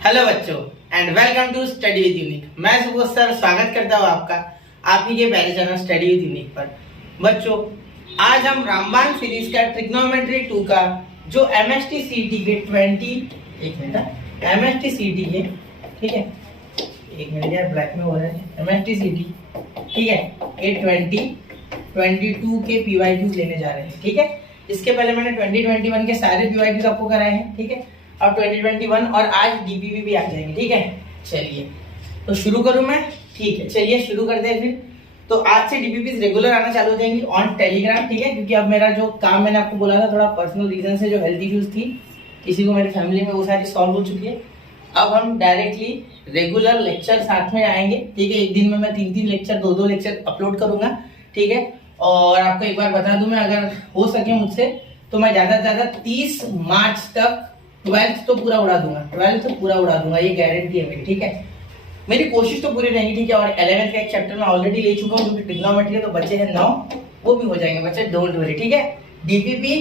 Hello बच्चों and welcome to study with Unique. मैं Subodh sir स्वागत करता हूँ आपका आप ही के पहले चैनल स्टडी विद यूनिक पर। बच्चों आज हम रामबाण सीरीज का ट्रिग्नोमेट्री 2 का जो एमएसटी सीटी के 21 मिनट एमएसटी सीटी के, ठीक है, 1 मिनट यार ब्लैक में हो रहा है, एमएसटी सीटी, ठीक है, ये 2022 के पीवाईक्यूज लेने जा रहे हैं। ठीक है, इसके पहले मैंने 2021 के सारे पीवाईक्यूज आपको कराए हैं। ठीक है, अब 2021 और आज डीपीपी भी आ जाएंगे। ठीक है, चलिए तो शुरू करूं मैं। ठीक है, चलिए शुरू करते हैं फिर। तो आज से डीपीपी रेगुलर आना चालू हो जाएंगी ऑन टेलीग्राम। ठीक है, क्योंकि अब मेरा जो काम मैंने आपको बोला था थोड़ा पर्सनल रीजन से जो हेल्थ इश्यूज थी किसी को मेरी फैमिली में, वो सारी सॉल्व हो चुकी है। अब हम डायरेक्टली रेगुलर लेक्चर साथ में आएंगे। ठीक है, एक दिन में मैं 3 लेक्चर 2 लेक्चर अपलोड करूंगा। ठीक है, और आपको एक बार बता दूं, मैं अगर हो सके मुझसे तो मैं ज्यादा से ज्यादा 30 मार्च तक 12th तो पूरा उड़ा दूंगा, 12th तो पूरा उड़ा दूंगा, ये गारंटी है मेरी। ठीक है, मेरी कोशिश तो पूरी रहेगी। ठीक है, और 11th का एक चैप्टर मैं ऑलरेडी ले चुका हूँ जो कि ट्रिग्नोमेट्री है, तो बच्चे हैं 9, वो भी हो जाएंगे बच्चे, डोंट वरी। ठीक है, डीपीपी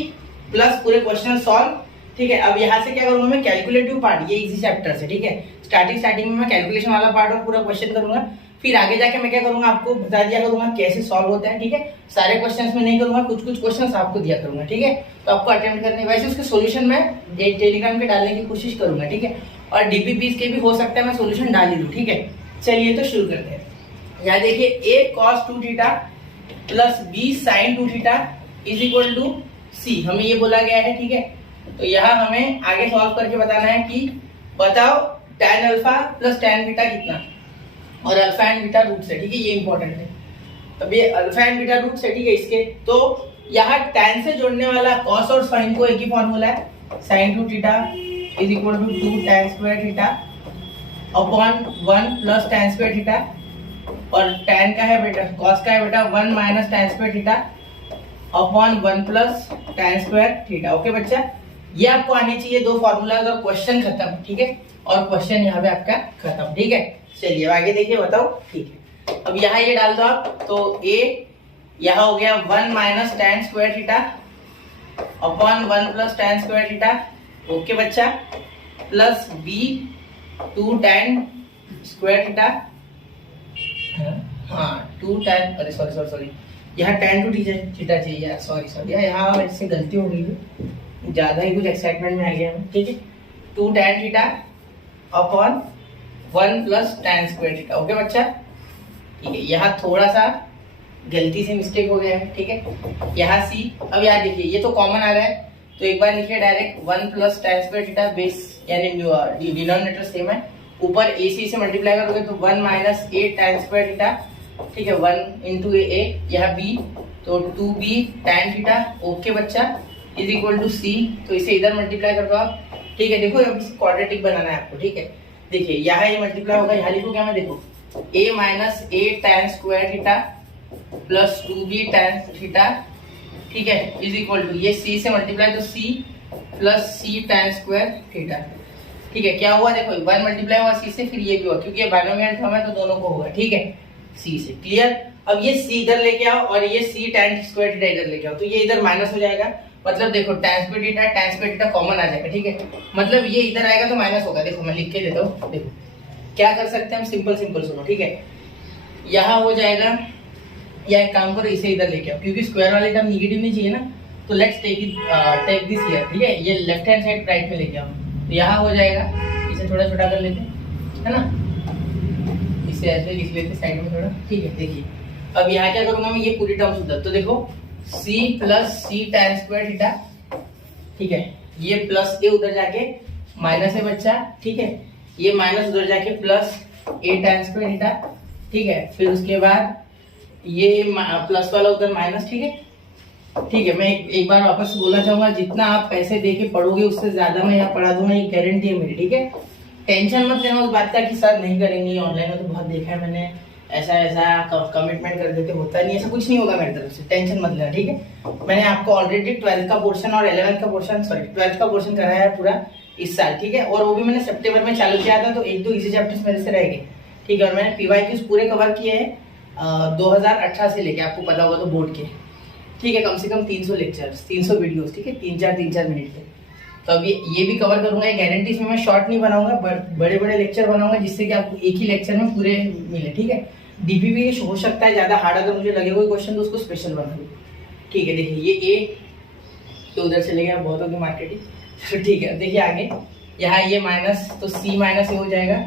प्लस पूरे क्वेश्चन सॉल्व। ठीक है, अब यहाँ से क्या करूंगा मैं, कैलकुलेटिव पार्ट, ये इजी चैप्टर से। ठीक है, स्टार्टिंग में मैं कैलकुलेशन वाला पार्ट और पूरा क्वेश्चन करूंगा, फिर आगे जाके मैं क्या करूंगा आपको बता दिया करूंगा कैसे सॉल्व होता है। ठीक है, सारे क्वेश्चंस में नहीं करूंगा, कुछ क्वेश्चंस आपको दिया करूंगा। ठीक है, तो आपको अटेम्प्ट करने, वैसे उसके सॉल्यूशन मैं एक टेलीग्राम पे डालने की कोशिश करूंगा। ठीक है, और डीपीपी के भी हो सकता है मैं सॉल्यूशन डाल ही दूं। ठीक है, चलिए तो शुरू करते हैं। यहाँ देखिए a cos 2 theta plus b sin 2 theta is equal to c, हमें ये बोला गया है। ठीक है, तो यहाँ हमें आगे सॉल्व करके बताना है कि बताओ tan alpha plus tan beta कितना, और अल्फा एंड बीटा रूट्स है। ठीक है, ये इंपॉर्टेंट है। अब ये अल्फा एंड बीटा रूट्स है, ठीक है, इसके तो यहाँ tan से जोड़ने वाला cos और sin को एक ही फॉर्मूला है, sin 2 theta is equal to 2 tan square theta upon 1 plus tan square theta, और tan का है बेटा, cos का है बेटा 1 minus tan square theta upon 1 plus tan square theta. Okay बच्चा, ये आपको आने चाहिए 2 फॉर्मूलाज और क्वेश्चन खत्म। ठीक है, और क्वेश्चन यहाँ पे आपका खत्म। ठीक है, चलिए आगे देखिए, बताओ। ठीक है, अब यहाँ ये डाल दो आप, तो a यहाँ हो गया 1 minus tan square theta upon 1 plus tan square theta. Okay बच्चा, plus b 2 tan square theta, हाँ 2 tan, अरे सॉरी यहाँ tan 2 थीटा चाहिए यार, सॉरी यहाँ ऐसे गलती हो गई है, ज्यादा ही कुछ एक्साइटमेंट में आ गया मैं। ठीक है, 2 tan theta upon 1 plus tan square theta. Okay बच्चा, ठीक है, यहाँ थोड़ा सा गलती से मिस्टेक हो गया है। ठीक है, यहाँ c, अब यहाँ देखिए ये तो कॉमन आ रहा है, तो एक बार लिखिए direct 1 plus tan square theta, base यानी डिनोमिनेटर सेम है, ऊपर ac से मल्टीप्लाई करोगे तो 1 minus a tan square theta. ठीक है, 1 इंटू a, यहाँ b तो 2b tan थीटा। ओके बच्चा, इज इक्वल टू c, तो इसे इधर मल्टीप्लाई कर दो आप। ठीक है, देखो अब इसे क्वाड्रेटिक बनाना है आपको। ठीक है, देखिए यहाँ ये मल्टीप्लाई होगा, यहाँ लिखो क्या मैं, देखो a minus a tan square theta plus 2b tan theta. ठीक है, इज इक्वल टू ये c से मल्टीप्लाई तो c plus c tan square theta. ठीक है, क्या हुआ देखो, 1 मल्टीप्लाई हुआ c से, फिर ये भी हुआ, क्योंकि ये बाइनोमियल टर्म है तो दोनों को होगा। ठीक है, c से क्लियर। अब ये c इधर लेके आओ और ये c tan स्क्वायर थीटा इधर लेके आओ, तो ये इधर माइनस हो जाएगा, मतलब देखो tan स्क्वायर थीटा कॉमन आ जाएगा। ठीक है, मतलब ये इधर आएगा तो माइनस होगा। देखो मैं लिख के देता हूँ, देखो क्या कर सकते हैं हम, सिंपल सुनो। ठीक है, यहाँ हो जाएगा, या एक काम करो इसे इधर लेके आओ, क्योंकि स्क्वायर वाले टर्म निगेटिव नहीं चाहिए ना, तो लेट्स टेक दिस हियर। ठीक है, ये लेफ्ट हैंड साइड राइट में लेके आओ, तो यहाँ हो जाएगा, इसे थोड़ा छोटा कर लेते हैं, है ना, इसे ऐसे लिख लेते साइड में थोड़ा। ठीक है, देखिए अब यहाँ क्या करूंगा मैं, ये पूरी टर्म्स उधर, तो देखो c plus c tan square theta. ठीक है, ये प्लस a उधर जाके माइनस है बच्चा। ठीक है, ये माइनस उधर जाके plus a tan square theta. ठीक है, फिर उसके बाद ये प्लस वाला उधर माइनस। ठीक है, ठीक है, मैं एक बार वापस बोलना चाहूंगा, जितना आप पैसे दे के पढ़ोगे उससे ज्यादा मैं यहाँ पढ़ा दूंगा, ये गारंटी है मेरी। ठीक है, टेंशन मत लेना उस बात का कि सर नहीं करेंगे, ऑनलाइन में तो बहुत देखा है मैंने, ऐसा कमिटमेंट कर देते, होता नहीं, ऐसा कुछ नहीं होगा मेरी तरफ से, टेंशन मत लेना। ठीक है, मैंने आपको ऑलरेडी 12th का पोर्शन और 11th का पोर्शन, सॉरी 12th का पोर्शन कराया है पूरा इस साल। ठीक है, और वो भी मैंने सितंबर में चालू किया था, तो 1-2 इजी चैप्टर्स मेरे से रह गए। ठीक है, और मैंने पीवाईक्यूज पूरे कवर किए हैं 2018 से लेके, आपको पता होगा तो बोर्ड के। ठीक है, कम से कम 300 लेक्चर्स, 300 वीडियोस। ठीक है, 3-4 मिनट के, तो अभी ये भी कवर करूंगा, ये गारंटी इसमें मैं शॉर्ट नहीं बनाऊंगा, बड़े बड़े लेक्चर बनाऊंगा जिससे कि आपको एक ही लेक्चर में पूरे मिले, ठीक है। डीपी भी हो सकता है ज़्यादा हार्ड, अगर मुझे लगे कोई क्वेश्चन तो उसको स्पेशल बना दूँ, ठीक है। देखिए ये ए तो उधर चले गया, बहुत होगी मार्केटिंग, तो ठीक है। देखिए आगे यहाँ ये माइनस, तो सी माइनस ए हो जाएगा,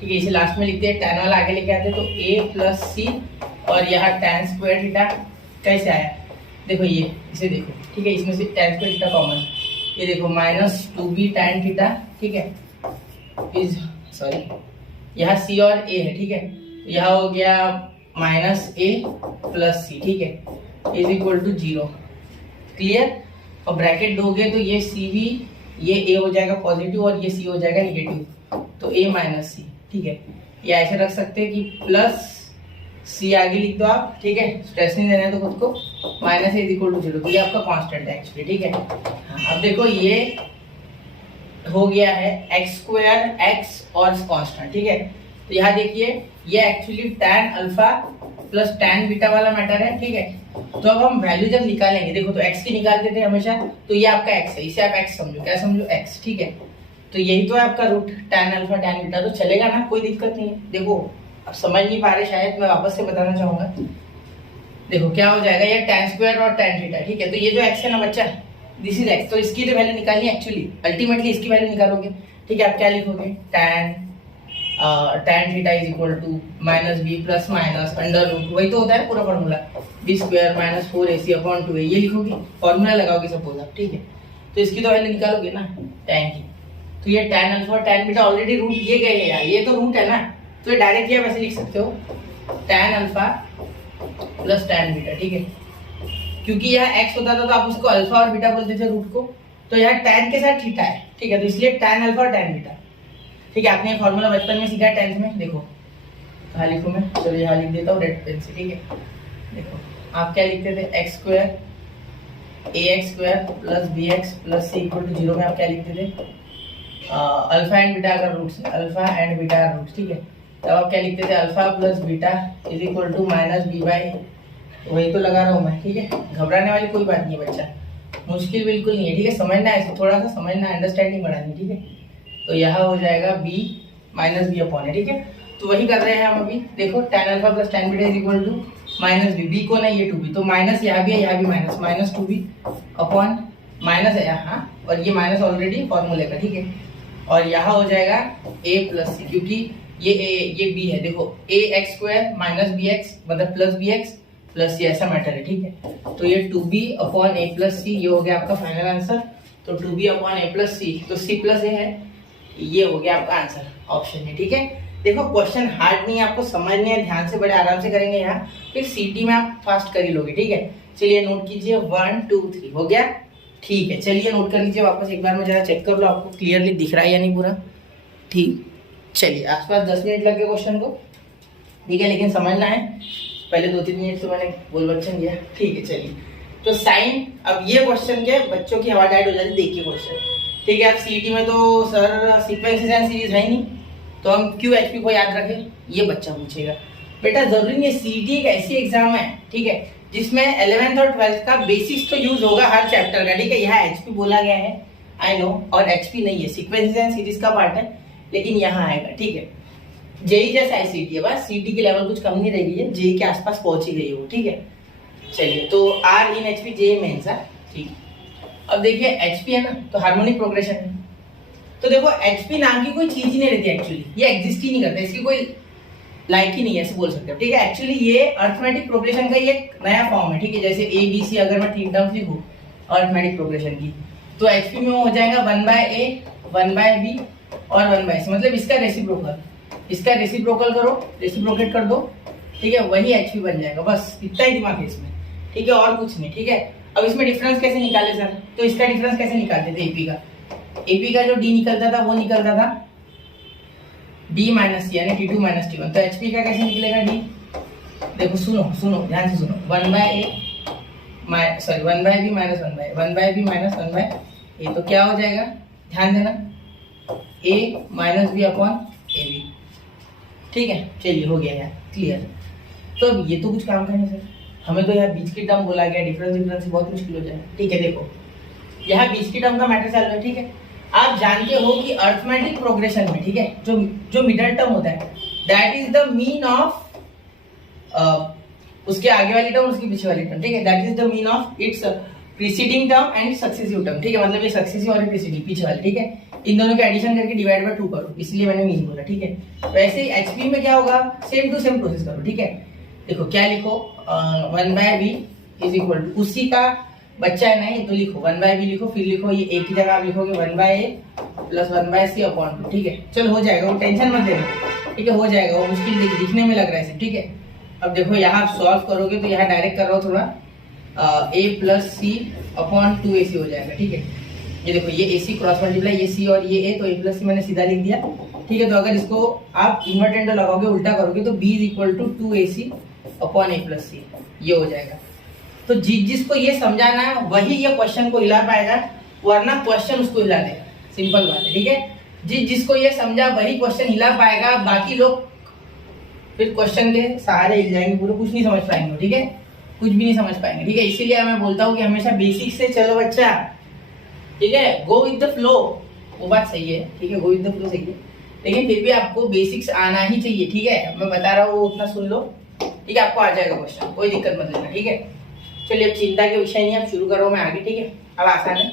ठीक है। इसे लास्ट में लिखते हैं, टैन वाला आगे लेके आते हैं, तो ए प्लस सी और यहाँ टैन स्क्वायर थीटा कैसे आया, देखो ये इसे देखो, ठीक है। इसमें से टैन स्क्वायर थीटा कॉमन, ये देखो माइनस 2b टैन थीटा, ठीक है। इज सॉरी यहाँ सी और ए है, ठीक है। यहाँ हो गया माइनस ए प्लस सी, ठीक है, इज इक्वल टू 0, क्लियर। और ब्रैकेट दोगे तो ये सी भी, ये ए हो जाएगा पॉजिटिव और ये सी हो जाएगा निगेटिव, तो ए माइनस सी, ठीक है। या ऐसे रख सकते हैं कि प्लस सी आगे लिख दो आप, ठीक है, स्ट्रेस नहीं देना है तो खुद को, minus A is equal to 0, तो ये आपका कांस्टेंट है एक्चुअली, ठीक है। अब देखो ये हो गया है एक्स स्क्वायर एक्स और कांस्टेंट, ठीक है। तो यहाँ देखिए ये actually tan alpha plus tan beta वाला मैटर है, ठीक है। तो अब हम वैल्यू जब निकालेंगे, देखो तो एक्स की निकालते थे हमेशा, तो ये आपका एक्स है, इसे आप एक्स समझो, क्या समझो, एक्स, ठीक है। तो यही तो है आपका root tan alpha tan beta, तो चलेगा ना, कोई दिक्कत नहीं है। देखो अब समझ नहीं पा रहे शायद, मैं वापस से बताना चाहूंगा। देखो क्या हो जाएगा, ये टैन स्क्वायर और टैन थीटा, ठीक है। तो ये जो एक्स है ना बच्चा, दिस इज एक्स, तो इसकी जो वैल्यू निकालनी है एक्चुअली, अल्टीमेटली इसकी वैल्यू निकालोगे, ठीक है। आप क्या लिखोगे, tan tan theta is equal to minus B plus minus under root, वही तो होता है पूरा formula, B square minus 4ac upon 2a, ये लिखोगे, फॉर्मूला लगाओगे सपोज आप, ठीक है। तो इसकी तो वैल्यू निकालोगे ना टैन की, तो ये टैन अल्फा और टैन बीटा ऑलरेडी रूट दिए गए हैं यार, ये तो रूट है ना, तो ये डायरेक्टली आप ऐसे लिख सकते हो, tan alpha plus tan beta, ठीक है। क्योंकि यहाँ एक्स होता था तो आप उसको अल्फा और बीटा बोलते थे रूट को, तो यहाँ टैन के साथ थीटा है, ठीक है, तो इसलिए टैन अल्फा और टैन बीटा, ठीक है। आपने फॉर्मूला बचपन में सीखा है 10th में, देखो कहाँ लिखूँ मैं, चलो यहाँ लिख देता हूँ रेड पेन से, ठीक है। देखो आप क्या लिखते थे, X square A X square plus B X plus C equal to 0 में आप क्या लिखते थे, अल्फा एंड बीटा का रूट्स, अल्फा एंड बीटा का रूट्स, ठीक है। तब आप क्या लिखते थे, alpha plus beta is equal to minus B by, वही तो लगा रहा हूँ मैं, ठीक है। घबराने वाली कोई बात नहीं है बच्चा, मुश्किल बिल्कुल नहीं है, ठीक है। समझना है, थोड़ा सा समझना, अंडरस्टैंडिंग बढ़ानी, ठीक है। तो यहाँ हो जाएगा b माइनस बी अपॉन है, ठीक है। तो वही कर रहे हैं हम अभी, देखो tan alpha plus tan beta is equal to minus B, B को ना ये 2b, तो माइनस यहाँ भी है, यहाँ भी minus, minus 2b upon minus है यहाँ, और ये माइनस ऑलरेडी फॉर्मूले का, ठीक है। और यहाँ हो जाएगा a प्लस सी, क्योंकि ये a ये b है, देखो a X square minus B X मतलब plus B X plus C, ऐसा मैटर है, ठीक है। तो ये 2b upon a plus C, ये हो गया आपका फाइनल आंसर। तो 2b अपॉन a प्लस सी, तो c प्लस a है, ये हो गया आपका आंसर ऑप्शन है, ठीक है। देखो क्वेश्चन हार्ड नहीं है, आपको समझने है, ध्यान से बड़े आराम से करेंगे यहाँ, फिर सीटी में आप फास्ट कर ही लोगे, ठीक है। चलिए नोट कीजिए, 1 2 3 हो गया, ठीक है। चलिए नोट कर लीजिए वापस एक बार, मैं जरा चेक कर लो आपको क्लियरली दिख रहा है या नहीं पूरा, ठीक। चलिए आसपास 10 मिनट लग गए क्वेश्चन को, ठीक है, लेकिन समझना है, पहले 2-3 मिनट तो मैंने बोल बच्चन दिया, ठीक है। चलिए तो साइन, अब ये क्वेश्चन के बच्चों की हवा टाइट हो जाती है, देखिए क्वेश्चन, ठीक है। अब सीईटी में तो सर सीक्वेंसेस एंड सीरीज है ही नहीं, तो हम क्यों एचपी को याद रखें, ये बच्चा पूछेगा। बेटा जरूरी नहीं है, सीईटी एक ऐसी एग्जाम है, ठीक है, जिसमें 11th और 12th का बेसिक्स तो यूज होगा हर चैप्टर का, ठीक है। यहाँ एचपी बोला गया है, आई नो, और एचपी नहीं है, सीक्वेंसेस एंड सीरीज का पार्ट है, लेकिन यहाँ आएगा, ठीक है। जेई जैसा आईसीटी है, बस सीटी की लेवल कुछ कम नहीं रह गई है, जेई के आसपास पहुंच ही गई हो, ठीक है। चलिए तो आर इन एचपी जे मेंस है, ठीक। अब देखिए एचपी है ना, तो हार्मोनिक प्रोग्रेशन है, तो देखो एचपी नाम की कोई चीज ही नहीं रहती एक्चुअली, ये एग्जिस्ट ही नहीं करता, इसकी कोई लाइक ही नहीं है, ऐसे बोल सकते हो, ठीक है। एक्चुअली ये अर्थमेटिक प्रोग्रेशन का ये नया फॉर्म है, ठीक है। जैसे ए बी सी अगर मैं 3 टर्म्स लिखूं अर्थमेटिक प्रोग्रेशन की, तो एचपी में हो जाएगा 1/a 1/b और 1/c, मतलब इसका रेसिप्रोकल, इसका रेसिप्रोकल करो, रेसिप्रोकेट कर दो, ठीक है, वही एचपी बन जाएगा, बस इतना ही दिमाग है इसमें, ठीक है, और कुछ नहीं, ठीक है। अब इसमें डिफरेंस कैसे निकाले सर, तो इसका डिफरेंस कैसे निकालते थे, एपी का जो डी निकलता था वो निकलता था डी माइनस सी, यानी T2 माइनस T1, तो एचपी का कैसे निकलेगा डी, देखो सुनो सुनो ध्यान से सुनो, 1/a sorry 1/b minus 1/b minus 1/a, तो क्या हो जाएगा, ध्यान देना, a minus B upon A B, ठीक है। चलिए हो गया यार क्लियर। तो अब ये तो कुछ काम का नहीं सर, हमें तो यार बीच की टर्म बोला गया, डिफरेंस बहुत मुश्किल हो जाएगा, ठीक है। देखो यहाँ बीच की टर्म का मैटर चल रहा है, ठीक है। आप जानते हो कि अर्थमेटिक प्रोग्रेशन में, ठीक है, जो जो मिडल टर्म होता है that is the mean of उसके आगे वाली टर्म उसके पीछे वाली टर्म, ठीक है, that is the mean of its preceding term and successive term, ठीक है, मतलब ये सक्सेसिव और प्रीसीडिंग पीछे वाली, ठीक है, इन दोनों के एडिशन करके डिवाइड बाय 2 करो, इसलिए मैंने मीन बोला, ठीक है। वैसे ही एचपी में क्या होगा, सेम टू सेम प्रोसेस करो, ठीक है। देखो क्या लिखो, 1/b इज इक्वल टू, उसी का बच्चा है नहीं तो लिखो 1/b लिखो, फिर लिखो ये a की जगह आप लिखोगे 1/a प्लस 1/c अपॉन 2, ठीक है। चलो हो जाएगा, वो टेंशन मत लेना, ठीक है, हो जाएगा, वो मुश्किल दिखने में लग रहा है, ठीक है। अब देखो यहाँ आप सॉल्व करोगे तो यहाँ डायरेक्ट कर रहा हूँ थोड़ा, a plus C upon 2ac हो जाएगा, ठीक है। ये देखो ये ac क्रॉस मल्टीप्लाई, ये c और ये a, तो a प्लस सी मैंने सीधा लिख दिया, ठीक है। तो अगर इसको आप इन्वर्टेंडो लगाओगे, उल्टा करोगे तो b is equal to 2ac upon a plus C, ये हो जाएगा। तो जिसको ये समझाना है वही ये क्वेश्चन को हिला पाएगा, वरना क्वेश्चन उसको हिला देगा, सिंपल बात है, ठीक है। जिसको ये समझा वही क्वेश्चन हिला पाएगा, बाकी लोग फिर क्वेश्चन के सहारे हिल जाएंगे, पूरे कुछ नहीं समझ पाएंगे, ठीक है, कुछ भी नहीं समझ पाएंगे, ठीक है। इसीलिए मैं बोलता हूँ कि हमेशा बेसिक से चलो बच्चा, ठीक है, गो विद द फ्लो, वो बात सही है, ठीक है, गो विद द फ्लो सही है, लेकिन फिर भी आपको बेसिक्स आना ही चाहिए, ठीक है। मैं बता रहा हूँ उतना सुन लो, ठीक है, आपको आ जाएगा क्वेश्चन, कोई दिक्कत मत लेना, ठीक है। चलिए अब चिंता के विषय नहीं, अब शुरू करो, मैं आगे, ठीक है। अब आसान है,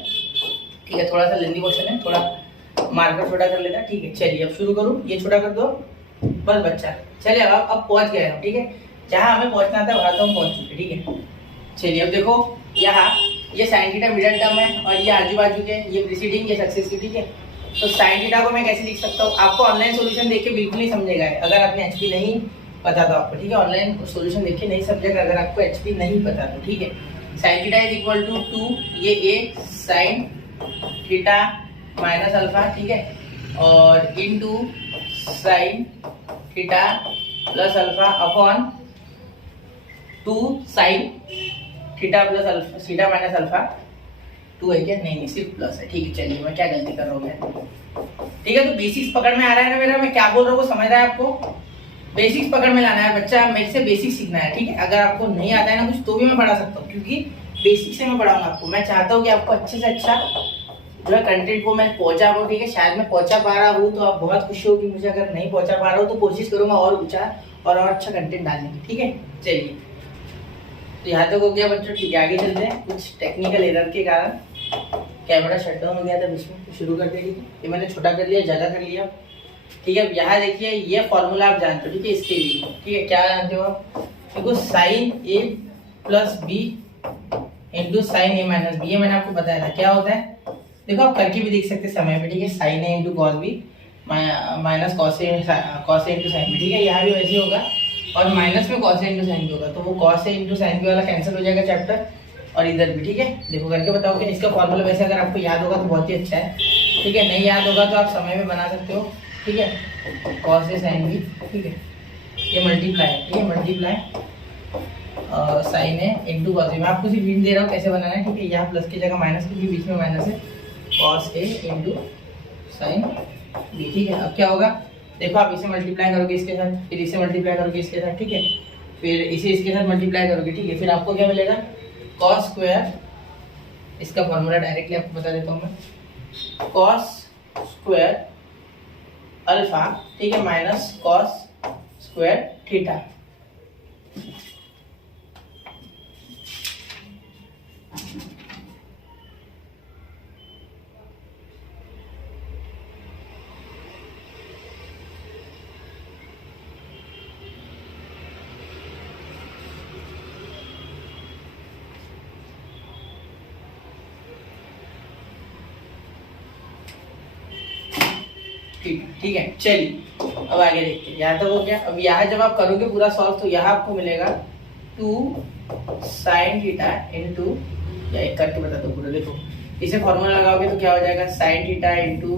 ठीक है, थोड़ा सा लेंदी क्वेश्चन है, थोड़ा मार्कर छोटा कर लेता, ठीक है। चलिए अब शुरू करूँ, ये छोटा कर दो बस बच्चा। चलिए अब पहुंच गए हम, ठीक है, जहाँ हमें पहुंचना था वहां तो हम पहुंच चुके, ठीक है। चलिए अब देखो यहाँ ये साइन थीटा मिडल टर्म है और ये आजू बाजू के, ये प्रीसीडिंग, ये सक्सेसिव, ठीक है। तो साइन थीटा को मैं कैसे लिख सकता हूँ, आपको ऑनलाइन सोल्यूशन देख के बिल्कुल नहीं समझेगा अगर आपने एचपी नहीं पता तो आपको, ठीक है, ऑनलाइन सोल्यूशन देख के नहीं समझेगा अगर आपको एचपी नहीं पता तो, ठीक है। Sine theta is equal to 2, ये a sine theta minus alpha, ठीक है, और into sine theta plus alpha upon 2 sine theta plus alpha, theta minus alpha 2 है क्या, नहीं सिर्फ प्लस है, ठीक है। चलिए मैं क्या गलती कर रहा हूँ मैं, ठीक है। तो बेसिक्स पकड़ में आ रहा है ना मेरा, मैं क्या बोल रहा हूँ वो समझ रहा है आपको, बेसिक्स पकड़ में लाना है बच्चा, मेरे से बेसिक सीखना है, ठीक है। अगर आपको नहीं आता है ना कुछ तो भी मैं पढ़ा सकता हूँ, क्योंकि बेसिक से मैं पढ़ाऊंगा आपको। मैं चाहता हूँ कि आपको अच्छे से अच्छा जो है कंटेंट वो मैं पहुंचा पाऊँ, ठीक है। शायद मैं पहुंचा पा रहा हूँ तो आप बहुत खुश हो कि मुझे, अगर नहीं पहुंचा पा रहा हूँ तो कोशिश करूंगा और ऊंचा और अच्छा कंटेंट डालने की, ठीक है। चलिए तो यहाँ तक हो गया बच्चों, ठीक है, आगे चलते हैं। कुछ टेक्निकल एरर के कारण कैमरा शट डाउन हो गया था बीच में, शुरू करते, ठीक है। ये मैंने छोटा कर लिया, ज़्यादा कर लिया, ठीक है। यहाँ देखिए ये फॉर्मूला आप जानते हो, ठीक है, इसके लिए, ठीक है, क्या जानते हो आप, देखो sign A plus B into sine A minus B, ये मैंने आपको बताया था क्या होता है। देखो आप करके भी देख सकते समय पे, ठीक है, sine A into cos B minus cos A into sine B, ठीक है। यहाँ भी वैसे होगा और माइनस में cos A into sine B होगा, तो वो cos A into sine B वाला कैंसिल हो जाएगा चैप्टर, और इधर भी, ठीक है। देखो करके बताओ कि इसका फॉर्मूला वैसे अगर आपको याद होगा तो बहुत ही अच्छा है, ठीक है, नहीं याद होगा तो आप समय में बना सकते हो, ठीक है। कॉस ए साइन बी, ठीक है, ये मल्टीप्लाई है, ठीक है, multiply sign A into cos ए, मैं आपको सिर्फ हिंट दे रहा हूँ कैसे बनाना है, ठीक है। यहाँ प्लस की जगह माइनस, क्योंकि बीच में माइनस है, cos A into sine B, ठीक है। अब क्या होगा, देखो आप इसे मल्टीप्लाई करोगे इसके साथ, फिर इसे मल्टीप्लाई करोगे इसके साथ, ठीक है, फिर इसे इसके साथ मल्टीप्लाई करोगे, ठीक है, फिर आपको क्या मिलेगा, कॉस स्क्वायर, इसका फॉर्मूला डायरेक्टली आपको बता देता हूँ मैं, कॉस स्क्वायर अल्फा, ठीक है, माइनस कॉस स्क्वायर थीटा, ठीक है। चलिए अब आगे देखते हैं, यहाँ तक हो गया। अब यहाँ जब आप करोगे पूरा सॉल्व तो यहाँ आपको मिलेगा 2 साइन थीटा इंटू, या एक करके बता दो पूरा, देखो इसे फॉर्मूला लगाओगे तो क्या हो जाएगा, sine theta into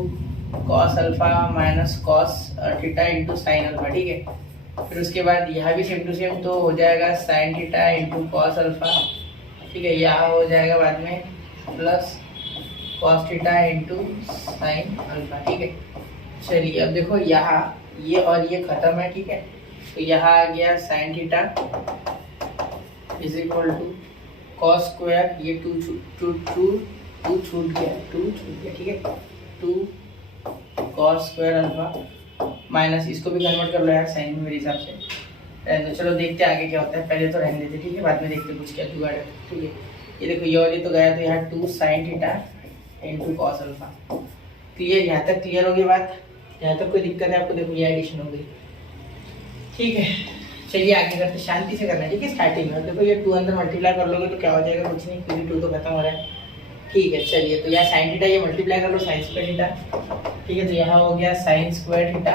cos alpha minus cos theta into sine alpha, ठीक है। फिर उसके बाद यहाँ भी सेम टू सेम तो हो जाएगा sine theta into cos alpha, ठीक है, यहाँ हो जाएगा बाद में plus cos theta into sine alpha, ठीक है। चलिए अब देखो यहाँ ये और ये खत्म है, ठीक है, तो यहाँ आ गया sine theta is equal to cos square, ये टू छूट गया, ठीक है, 2 cos स्क्वायर अल्फा माइनस, इसको भी कन्वर्ट कर लो यार साइन में मेरे हिसाब से। रहने दो, चलो देखते हैं आगे क्या होता है, पहले तो रहने देते ठीक है, बाद में देखते कुछ क्या जुगाड़ है। ठीक है, ये देखो ये और ये तो गया, तो यहाँ 2 sin theta into cos alpha. Clear, यहाँ तक क्लियर हो गई बात? यहाँ तक कोई दिक्कत है आपको? देखो ये एडिशन हो गई। ठीक है, चलिए आगे करते, शांति से करना है ठीक है। स्टार्टिंग में देखो ये 2 अंदर मल्टीप्लाई कर लोगे तो क्या हो जाएगा, कुछ नहीं, क्योंकि 2 तो खत्म हो रहा है। ठीक है, चलिए तो यहाँ साइन थीटा ये मल्टीप्लाई कर लो साइन स्क्वायर थीटा। ठीक है, तो यहाँ हो गया sine square theta,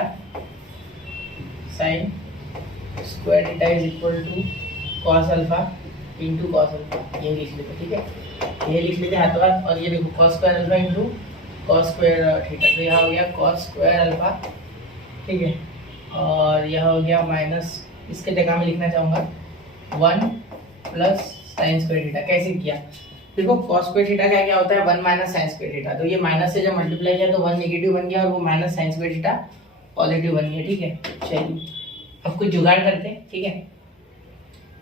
sine square theta is equal to cos alpha into cos alpha, ये लिख लेते ठीक है, ये लिख लेते हाथों हाथ। और ये देखो cos square alpha into cos square theta, तो यहाँ हो गया कॉस स्क्वायर अल्फा। ठीक है, और यह हो गया माइनस, इसके जगह में लिखना चाहूँगा 1 प्लस साइन स्क्वायर थीटा। कैसे किया देखो, कॉस स्क्वायर थीटा का क्या होता है 1 माइनस साइन स्क्वायर थीटा, तो ये माइनस से जब मल्टीप्लाई किया तो 1 नेगेटिव बन गया और वो minus sine square theta positive बन गया। ठीक है, चलिए अब कुछ जुगाड़ करते हैं। ठीक है,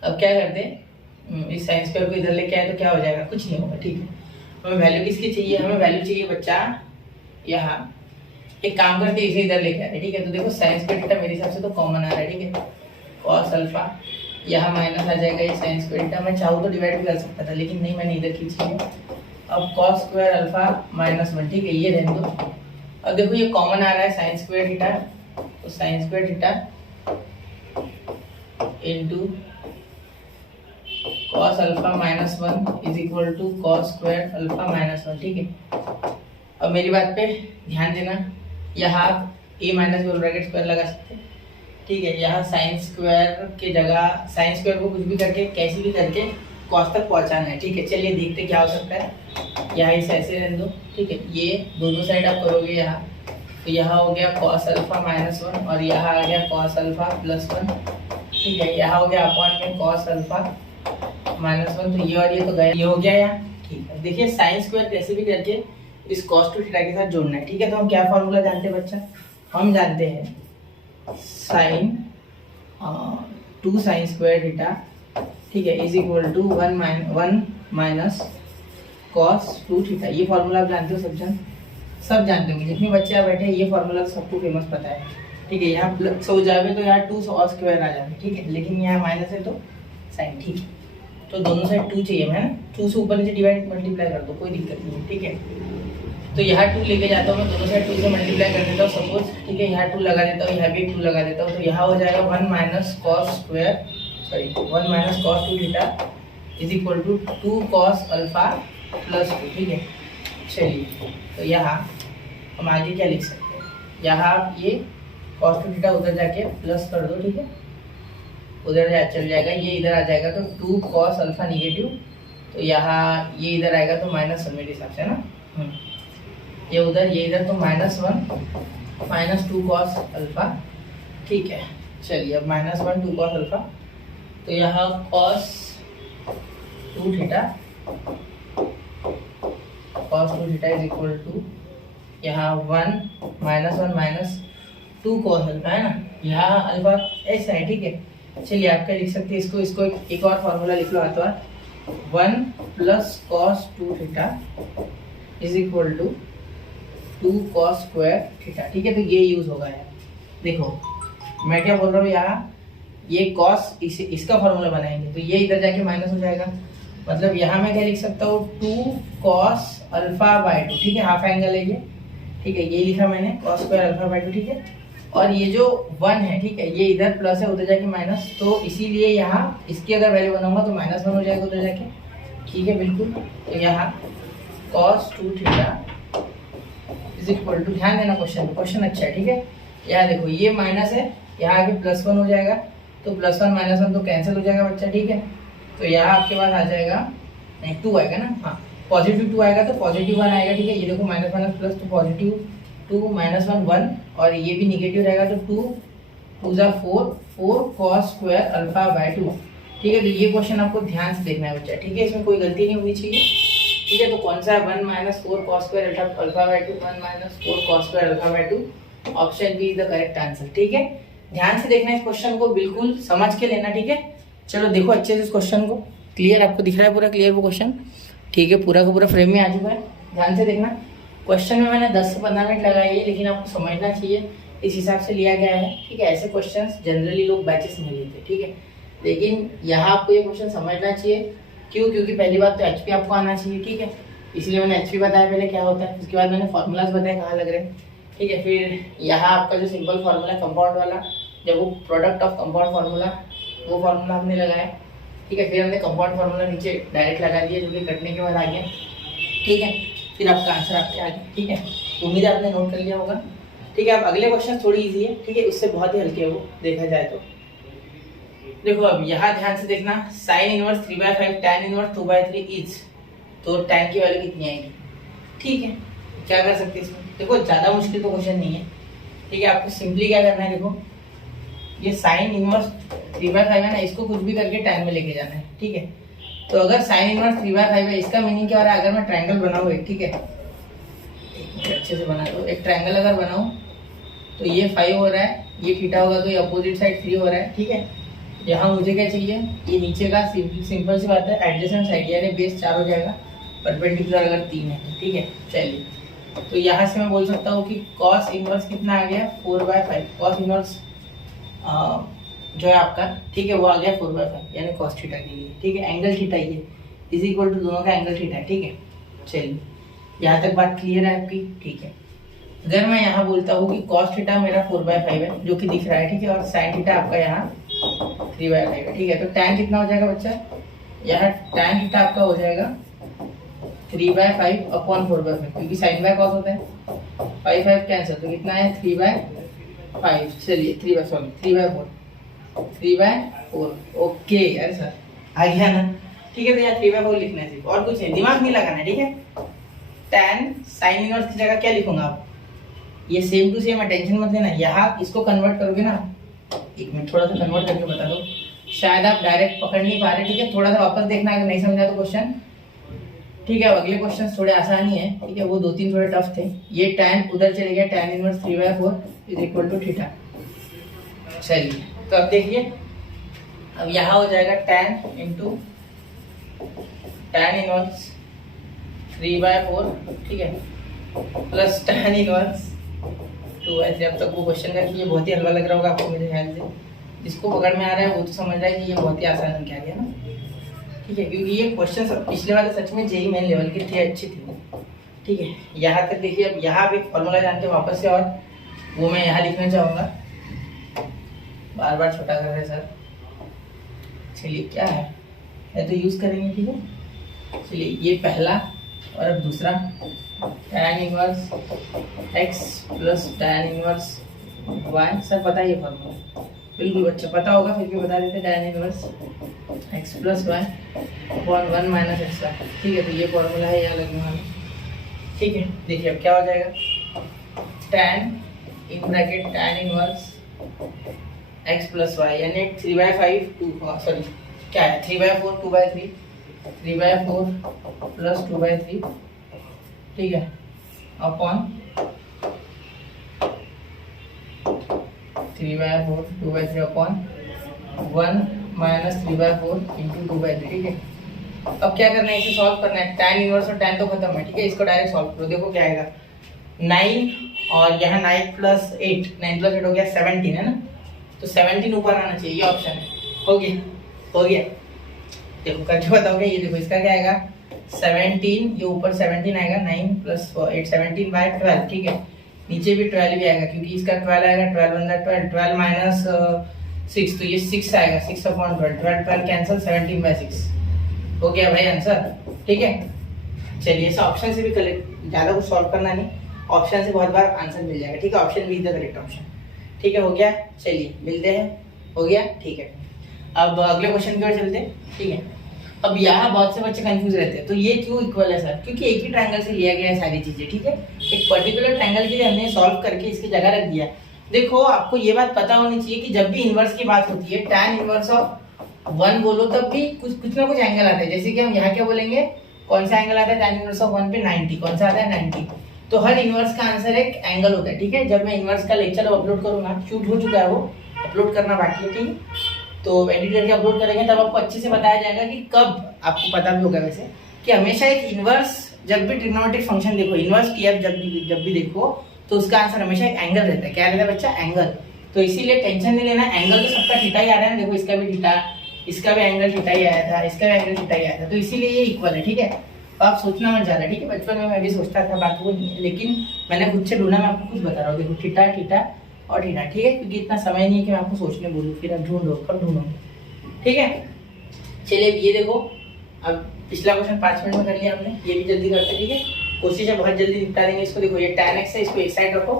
अब क्या करते हैं, इस साइन स्क्वायर को इधर लेके आए तो क्या हो जाएगा, कुछ नहीं होगा। ठीक है, हमें वैल्यू किसकी चाहिए, हमें वैल्यू चाहिए बच्चा यहाँ, एक काम करते हैं इसे इधर लेके आते। ठीक है, तो देखो साइन स्क्वायर थीटा मेरे हिसाब से तो कॉमन आ रहा है। ठीक है, कॉस अल्फा यहाँ माइनस आ जाएगा, ये साइन स्क्वायर थीटा, मैं चाहूँ तो डिवाइड भी कर सकता था लेकिन नहीं, मैंने इधर खींची है। अब कॉस स्क्वायर अल्फा माइनस 1, ठीक है ये रहने दो। अब देखो ये कॉमन आ रहा है साइन स्क्वायर थीटा, तो sine square theta into cos alpha minus 1 is equal to cos square alpha minus 1। ठीक है, अब मेरी बात पे ध्यान देना, यहाँ ए माइनस बी ब्रैकेट स्क्वायर लगा सकते हैं। ठीक है, यहाँ साइन स्क्वायर के जगह साइन स्क्वायर को कुछ भी करके कैसे भी करके कॉस तक पहुँचाना है। ठीक है, चलिए देखते क्या हो सकता है। यहाँ इसे ऐसे रहने दो। ठीक है, ये दोनों साइड आप करोगे यहाँ, तो यहाँ हो गया कॉस अल्फा माइनस 1 और यहाँ आ गया कॉस अल्फा प्लस 1। ठीक है, यहाँ हो गया अपॉन में कॉस अल्फा माइनस 1, तो ये और ये तो गया, ये हो गया यहाँ। ठीक है, देखिए साइन स्क्वायर कैसे भी करके इस कॉस टू थीटा के साथ जोड़ना है। ठीक है, तो हम क्या फॉर्मूला जानते हैं बच्चा, हम जानते हैं साइन 2 साइन स्क्वायर थीटा, ठीक है, is equal to 1 minus cos 2 theta. ये फॉर्मूला आप जानते हो सब जानते होंगे, जितने बच्चे आप बैठे हैं ये फॉर्मूला सबको फेमस पता है। ठीक है, यहाँ प्लस हो जाए तो यहाँ 2 और स्क्वायर आ जाए। ठीक है, लेकिन यहाँ माइनस है तो साइन। ठीक है, तो दोनों साइड 2 चाहिए, है ना, 2 से ऊपर नीचे डिवाइड मल्टीप्लाई कर दो, कोई दिक्कत नहीं है। ठीक है, तो यहाँ 2 लेके जाता हूँ मैं, दोनों साइड 2 से मल्टीप्लाई कर देता हूँ सपोज। ठीक है, यहाँ 2 लगा देता हूँ, यहाँ भी 2 लगा देता हूँ, तो यहाँ हो जाएगा 1 minus cos square, sorry 1 minus cos 2 theta is equal to 2 cos alpha plus 2। ठीक है, चलिए तो यहाँ हम आगे क्या लिख सकते हैं, यहाँ आप ये कॉस 2 थीटा उधर जाके प्लस कर दो। ठीक है, उधर चल जाएगा, ये इधर आ जाएगा तो 2 कॉस अल्फा निगेटिव, तो यहाँ ये इधर आएगा तो माइनस 1 मेरे हिसाब से ना, ये उधर ये इधर तो -1 माइनस 2 कॉस अल्फा। ठीक है, चलिए अब -1 2 कॉस अल्फा, तो यहाँ cos 2 theta is equal to यहाँ 1 माइनस 2 कॉस अल्फा, है ना, यहाँ अल्फा ऐसा है। ठीक है, चलिए आप क्या लिख सकते हैं, इसको एक और फॉर्मूला लिख लो हाथों हाथ, 1 plus cos 2 theta is equal to 2 cos square theta. ठीक है, तो ये यूज होगा यार। देखो मैं क्या बोल रहा हूँ, यहाँ ये कॉस इसका फॉर्मूला बनाएंगे तो ये इधर जाके माइनस हो जाएगा, मतलब यहाँ मैं क्या लिख सकता हूँ 2 कॉस अल्फा बाय 2। ठीक है, हाफ एंगल है ये। ठीक है, ये लिखा मैंने कॉस स्क्वायर अल्फा बाय 2। ठीक है, और ये जो 1 है, ठीक है, ये इधर प्लस है उधर जाके माइनस, तो इसीलिए यहाँ इसकी अगर वैल्यू बनाऊंगा तो -1 हो जाएगा उधर जाके। ठीक है, बिल्कुल, तो यहाँ cos 2 theta is equal to, ध्यान देना क्वेश्चन अच्छा है। ठीक है, यहाँ देखो ये माइनस है, यहाँ आगे +1 हो जाएगा, तो +1 -1 तो कैंसिल हो जाएगा बच्चा। ठीक है, तो यहाँ आपके पास आ जाएगा, नहीं 2 आएगा ना, हाँ पॉजिटिव 2 आएगा तो पॉजिटिव 1 आएगा। ठीक है, ये देखो माइनस प्लस तो पॉजिटिव 2 -1 1, और ये भी निगेटिव रहेगा तो 2 2 जा 4 cos स्क्वायर अल्फा बाय 2। ठीक है, तो ये क्वेश्चन आपको ध्यान से देखना है बच्चा। ठीक है, इसमें कोई गलती नहीं होनी चाहिए। ठीक है, तो कौन सा है 1 minus 4 cos square alpha by 2, 1 minus 4 cos square alpha by 2, option B is the correct answer. ठीक है, ध्यान से देखना इस क्वेश्चन को, बिल्कुल समझ के लेना। ठीक है, चलो देखो अच्छे से इस क्वेश्चन को, क्लियर आपको दिख रहा है पूरा क्लियर वो क्वेश्चन। ठीक है, पूरा का पूरा फ्रेम में आ चुका है, ध्यान से देखना। क्वेश्चन में मैंने 10 से 15 मिनट लगाई है, लेकिन आपको समझना चाहिए इस हिसाब से लिया गया है, ठीक है। ऐसे क्वेश्चंस जनरली लोग बैचेस में लेते, ठीक है। लेकिन यहाँ आपको ये क्वेश्चन समझना चाहिए, क्यों? क्योंकि पहली बात तो एचपी आपको आना चाहिए, ठीक है। इसलिए मैंने एचपी बताया पहले क्या होता है, उसके बाद मैंने फॉर्मूलाज बताया कहाँ लग रहे हैं, ठीक है। फिर यहाँ आपका जो सिंपल फार्मूला है कंपाउंड वाला, जब वो प्रोडक्ट ऑफ कंपाउंड फार्मूला, वो फार्मूला हमने लगाया, ठीक है। फिर हमने कंपाउंड फार्मूला नीचे डायरेक्ट लगा दिया, जो कि कटने के बाद आ गया, ठीक है। फिर आपका आंसर आपके आ गया, ठीक है। उम्मीद है आपने नोट कर लिया होगा, ठीक है। अब अगले क्वेश्चन थोड़ी इजी है, ठीक है, उससे बहुत ही हल्के है वो, देखा जाए तो। देखो अब यहाँ ध्यान से देखना, sine inverse 3/5 tan inverse 2/3 is, तो tan की वैल्यू कितनी आएगी, ठीक है। क्या कर सकते हैं इसमें? देखो ज़्यादा मुश्किल तो क्वेश्चन नहीं है, ठीक है। आपको सिंपली क्या करना है, देखो ये साइन इनवर्स 3/5 है ना, इसको कुछ भी करके tan में लेके जाना है, ठीक है। तो अगर साइन इनवर्स 3/5 है, इसका मीनिंग क्या हो रहा है? अगर मैं ट्रायंगल बनाऊँ एक, ठीक है, अच्छे से बना दो, एक ट्रायंगल अगर बनाऊँ तो ये 5 हो रहा है, ये थीटा होगा तो ये अपोजिट साइड 3 हो रहा है, ठीक है। यहाँ मुझे क्या चाहिए, ये नीचे का सिंपल सी बात है, एडजेसेंट साइड यानी बेस 4 हो जाएगा, परपेंडिकुलर अगर 3 है, ठीक है। चलिए, तो यहाँ से मैं बोल सकता हूँ कि कॉस इनवर्स कितना आ गया, 4/5। कॉस इनवर्स जो है आपका, ठीक है, वो आ गया 4/5 यानी कॉस थीटा के लिए, ठीक है। एंगल थीटा ये इज इक्वल टू दोनों का एंगल थीटा है, ठीक है। चलिए, यहाँ तक बात क्लियर है आपकी, ठीक है। अगर मैं यहाँ बोलता हूँ कि कॉस थीटा मेरा 4/5 है, जो कि दिख रहा है, ठीक है, और साइन थीटा आपका यहाँ 3/5 है, ठीक है। तो tan कितना हो जाएगा बच्चा, यहाँ tan थीटा आपका हो जाएगा 3/5 अपॉन 4/5, क्योंकि साइन बाय कॉस होता है, 5 कैंसिल, तो कितना है 3/5। चलिए 3/4 ओके। अरे सर आ गया ना, ठीक है। तो यहाँ 3/4 लिखना है सिर्फ, और कुछ है, दिमाग नहीं लगाना है, ठीक है। tan साइन इनवर्स की जगह क्या लिखूंगा आप, ये सेम टू सेम है, टेंशन मत लेना। यहाँ इसको कन्वर्ट करोगे ना, एक मिनट थोड़ा सा कन्वर्ट करके बता दो, शायद आप डायरेक्ट पकड़ नहीं पा रहे, ठीक है। थोड़ा सा वापस देखना अगर नहीं समझा तो क्वेश्चन, ठीक है। अगले क्वेश्चन थोड़े आसान ही है, ठीक है, वो 2-3 थोड़े टफ थे। ये tan उधर चले गया, tan inverse 3/4 is equal to theta. चलिए, तो अब देखिए, अब यहाँ हो जाएगा tan इंटू tan इनवर्स 3/4, ठीक है, प्लस tan इनवर्स 2/3। अब तक वो क्वेश्चन का ये बहुत ही हलवा लग रहा होगा आपको मेरे ख्याल से, जिसको पकड़ में आ रहा है वो तो समझ रहा है कि ये बहुत ही आसान हो गया ना, ठीक है। क्योंकि ये क्वेश्चन पिछले वाले सच में जेई मेन लेवल के थे, अच्छी थी, ठीक है। यहाँ तक देखिए, अब यहाँ भी फॉर्मूला जानते हैं वापस से, और वो मैं यहाँ लिखना चाहूँगा, बार बार छोटा कर रहे हैं सर। चलिए, क्या है तो यूज़ करेंगे, ठीक है। चलिए, ये पहला, और अब दूसरा, tan inverse x plus tan inverse y। Sir पता है ये फॉर्मूला, बिल्कुल बच्चा पता होगा, फिर भी बता देते, tan inverse x plus y upon 1 minus x, ठीक है। तो ये फॉर्मूला है यहाँ लगने वाला, ठीक है। देखिए अब क्या हो जाएगा, tan in bracket tan inverse x plus y यानी 3/5 सॉरी क्या है 3/4 2/3 3/4 प्लस 2/3, ठीक है, अपॉन 3/4 2/3 अपॉन 1 माइनस 3/4 इंटू 2/3, ठीक है। अब क्या करना है, इसे सॉल्व करना है। tan इनवर्स और tan तो खत्म है, ठीक है, इसको डायरेक्ट सॉल्व करो। देखो क्या आएगा, 9 और यहाँ 9 प्लस 8 हो गया 17 है ना, तो 17 ऊपर आना चाहिए, ये ऑप्शन है। हो गया देखो करके बताओगे, ये देखो इसका क्या आएगा 17, ये ऊपर 17 आएगा, 9 प्लस 8 17/12, ठीक है। नीचे भी 12 भी आएगा, क्योंकि इसका 12 आएगा, 12 1 12 12 माइनस 6, तो ये 6 आएगा, 6 अपॉन 12 12 12 कैंसिल, 17/6 हो गया भाई आंसर, ठीक है। चलिए, इस ऑप्शन से भी करेक्ट, ज़्यादा कुछ सॉल्व करना नहीं, ऑप्शन से बहुत बार आंसर मिल जाएगा, ठीक है। Option B is the correct option, ठीक है। हो गया, चलिए मिलते हैं, हो गया, ठीक है। अब अगले क्वेश्चन की ओर चलते हैं, ठीक है। अब यहाँ बहुत से बच्चे कंफ्यूज रहते हैं, तो ये क्यों इक्वल है सर, क्योंकि एक ही ट्रायंगल से लिया गया है सारी चीजें, ठीक है। एक पर्टिकुलर ट्रायंगल के लिए हमने सॉल्व करके इसकी जगह रख दिया। देखो, आपको ये बात पता होनी चाहिए कि जब भी इनवर्स की बात होती है, tan इनवर्स ऑफ 1 बोलो तब भी कुछ ना कुछ एंगल आता है। जैसे कि हम यहाँ क्या बोलेंगे, कौन सा एंगल आता है tan इनवर्स ऑफ 1 पे 90, कौन सा आता है 90। तो हर इनवर्स का आंसर एक एंगल होता है, ठीक है। जब मैं इनवर्स का लेक्चर अपलोड करूंगा, शूट हो चुका है वो, अपलोड करना बाकी है, ठीक है। तो एडिट करके अपलोड करेंगे तब आपको अच्छे से बताया जाएगा कि कब, आपको पता भी होगा वैसे कि हमेशा एक इनवर्स जब भी ट्रिग्नोमेट्रिक फंक्शन देखो, इनवर्स टीएफ जब भी देखो तो उसका आंसर हमेशा एक एंगल रहता है। क्या रहता है बच्चा? एंगल। तो इसीलिए टेंशन नहीं लेना, एंगल तो सबका थीटा ही आ रहा है ना। देखो इसका भी थीटा, इसका भी एंगल थीटा ही आया था, इसका भी एंगल थीटा ही आया था, तो इसीलिए ये इक्वल है। ठीक है, तो आप सोचना मत ज्यादा। ठीक है, बचपन में मैं भी सोचता था, बात वो नहीं है, लेकिन मैंने खुद से ढूंढा, मैं आपको कुछ बता रहा हूँ। देखो थीटा थीटा और थीटा। ठीक है, क्योंकि इतना समय नहीं है कि मैं आपको सोचने बोलूँ, फिर आप ढूंढो, कब ढूंढोगे। ठीक है, चलिए ये देखो, अब पिछला क्वेश्चन 5 मिनट में कर लिया हमने, ये भी जल्दी करते। ठीक है, कोशिश है बहुत जल्दी निपटा देंगे इसको। देखो ये tan x है, इसको एक साइड रखो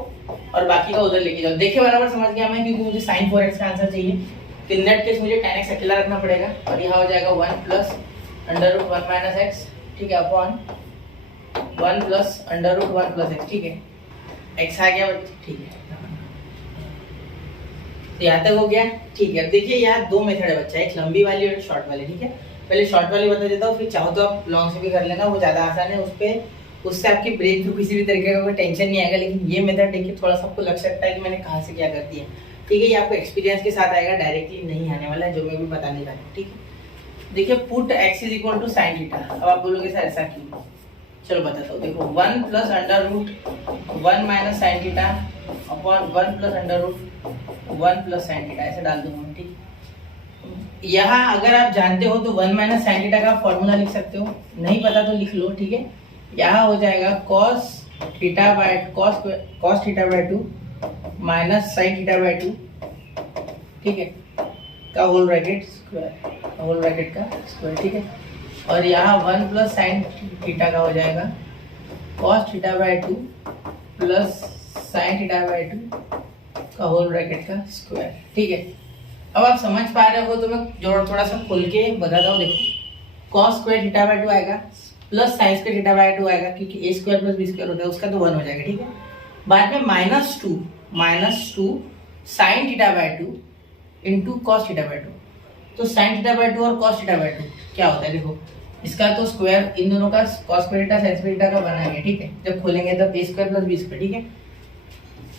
और बाकी का उधर लेके जाओ। देखिए बराबर समझ गया मैं, क्योंकि मुझे sin 4x का आंसर चाहिए, तो इन दैट केस मुझे tan x अकेला रखना पड़ेगा और यहाँ हो जाएगा 1 plus under root 1 minus x. ठीक है, upon 1 plus under root 1 plus x. ठीक है, x आ गया। ठीक है, तो यहाँ तक हो गया। ठीक है, अब देखिए यहाँ दो मेथड है बच्चा, एक लंबी वाली और शॉर्ट वाली। ठीक है, पहले शॉर्ट वाली बता देता हूँ, फिर चाहो तो आप लॉन्ग से भी कर लेना, वो ज़्यादा आसान है। उससे आपकी ब्रेन को किसी भी तरीके का कोई टेंशन नहीं आएगा। लेकिन ये मेथड देखिए थोड़ा सा आपको लग सकता है कि मैंने कहाँ से क्या कर दिया। ठीक है, ये आपको एक्सपीरियंस के साथ आएगा, डायरेक्टली नहीं आने वाला है जो मैं भी बताने वाला हूँ। ठीक है, देखिए put x is equal to sine theta. अब आप बोलोगे सर ऐसा क्यों? चलो बताता हूँ। देखो 1 plus under root 1 minus sine theta upon 1 plus under root 1 plus sine theta, ऐसे डाल दूंगा। ठीक, यहाँ अगर आप जानते हो तो 1 माइनस साइन थीटा का फॉर्मूला लिख सकते हो, नहीं पता तो लिख लो। ठीक है, यहाँ हो जाएगा cos theta by 2 minus sine theta by 2। ठीक है, का होल ब्रैकेट का स्क्वायर। ठीक है, और यहाँ 1 प्लस साइन थीटा का हो जाएगा cos theta by 2 plus sine theta by 2 का होल ब्रैकेट का स्क्वायर। ठीक है, अब आप समझ पा रहे हो तो मैं जो थोड़ा सा खोल के बताता हूँ। देखो cos स्क्वायर थीटा बाय 2 आएगा plus sign square theta by 2 आएगा, क्योंकि a square plus b square होता है, उसका तो 1 हो जाएगा। ठीक है, बाद में -2 sine theta by 2 into cos theta by 2। तो साइन थीटा बाय 2 और कॉस थीटा बाय 2 क्या होता है? देखो इसका तो स्क्वायर, इन दोनों का cos square theta sine square theta का बनाएंगे। ठीक है, जब खोलेंगे तब a square plus b square. ठीक है,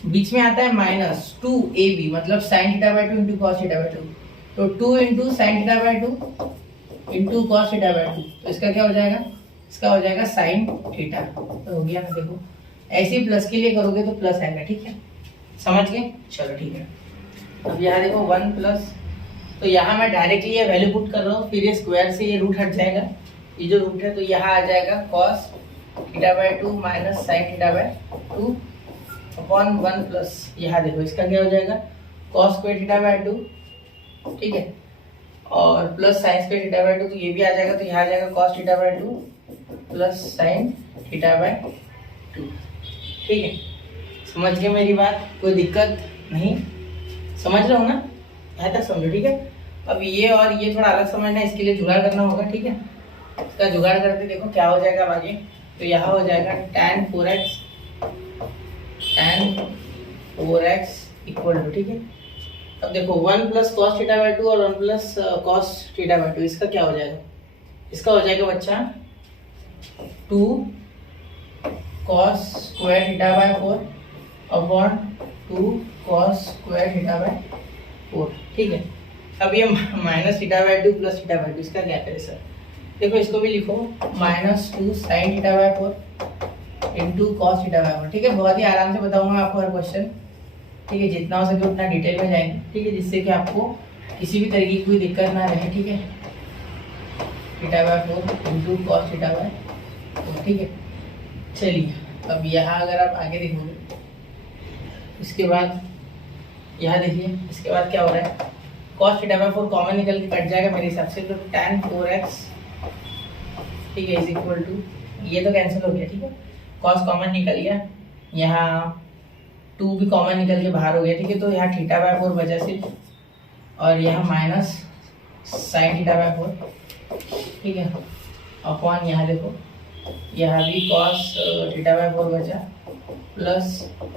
बीच में आता है -2ab, मतलब sine theta by 2 into cos theta by 2। तो 2 into sine theta by 2 into cos theta by 2, तो इसका क्या हो जाएगा? इसका हो जाएगा साइन थीटा। तो हो गया ना, देखो ऐसे ही प्लस के लिए करोगे तो प्लस आएगा। ठीक है, समझ गए? चलो ठीक है, अब यहाँ देखो 1 प्लस, तो यहाँ मैं डायरेक्टली ये वैल्यू पुट कर रहा हूँ, फिर ये स्क्वायर से ये रूट हट जाएगा, ये जो रूट है, तो यहाँ आ जाएगा cos theta by 2 minus sine theta by 2 upon 1 plus, यहाँ देखो इसका क्या हो जाएगा cos स्क्वायर थीटा बाय 2। ठीक है, और plus sign square theta by 2, तो ये भी आ जाएगा, तो यहाँ आ जाएगा cos theta by 2 plus sine theta by 2। ठीक है, समझ गए मेरी बात? कोई दिक्कत नहीं? समझ रहे हो ना? यहाँ तक समझो। ठीक है, अब ये और ये थोड़ा अलग समझना है, इसके लिए जुगाड़ करना होगा। ठीक है, इसका जुगाड़ करके देखो क्या हो जाएगा आगे। तो यहाँ हो जाएगा tan 4x इक्वल टू, ठीक है, अब देखो 1 प्लस कॉस थीटा बाय 2 और 1 प्लस कॉस थीटा बाय 2, इसका क्या हो जाएगा? इसका हो जाएगा बच्चा 2 cos square theta by 4 upon 2 cos square theta by 4। ठीक है, अब ये minus theta by 2 plus theta by 2, इसका क्या करें सर? देखो इसको भी लिखो -2 sine theta by 4 into cos theta by 4। ठीक है, बहुत ही आराम से बताऊंगा मैं आपको हर क्वेश्चन। ठीक है, जितना हो सके उतना डिटेल में जाएंगे। ठीक है, जिससे कि आपको किसी भी तरीके की कोई दिक्कत ना रहे। ठीक है, theta by 4 into cos theta by 4। ठीक है, चलिए अब यहाँ अगर आप आगे देखोगे, इसके बाद यहाँ देखिए, इसके बाद क्या हो रहा है, cos थीटा बाय 4 कॉमन निकल के कट जाएगा मेरे हिसाब से, तो tan 4x, ठीक है, इज इक्वल टू, ये तो कैंसिल हो गया। ठीक है, cos कॉमन निकल गया, यहाँ 2 भी कॉमन निकल के बाहर हो गया। ठीक है, तो यहाँ थीटा बाय 4 बचा सिर्फ, और यहाँ माइनस साइन थीटा बाय 4। ठीक है, अपॉन यहाँ देखो, यहाँ भी cos थीटा बाय 4 बचा प्लस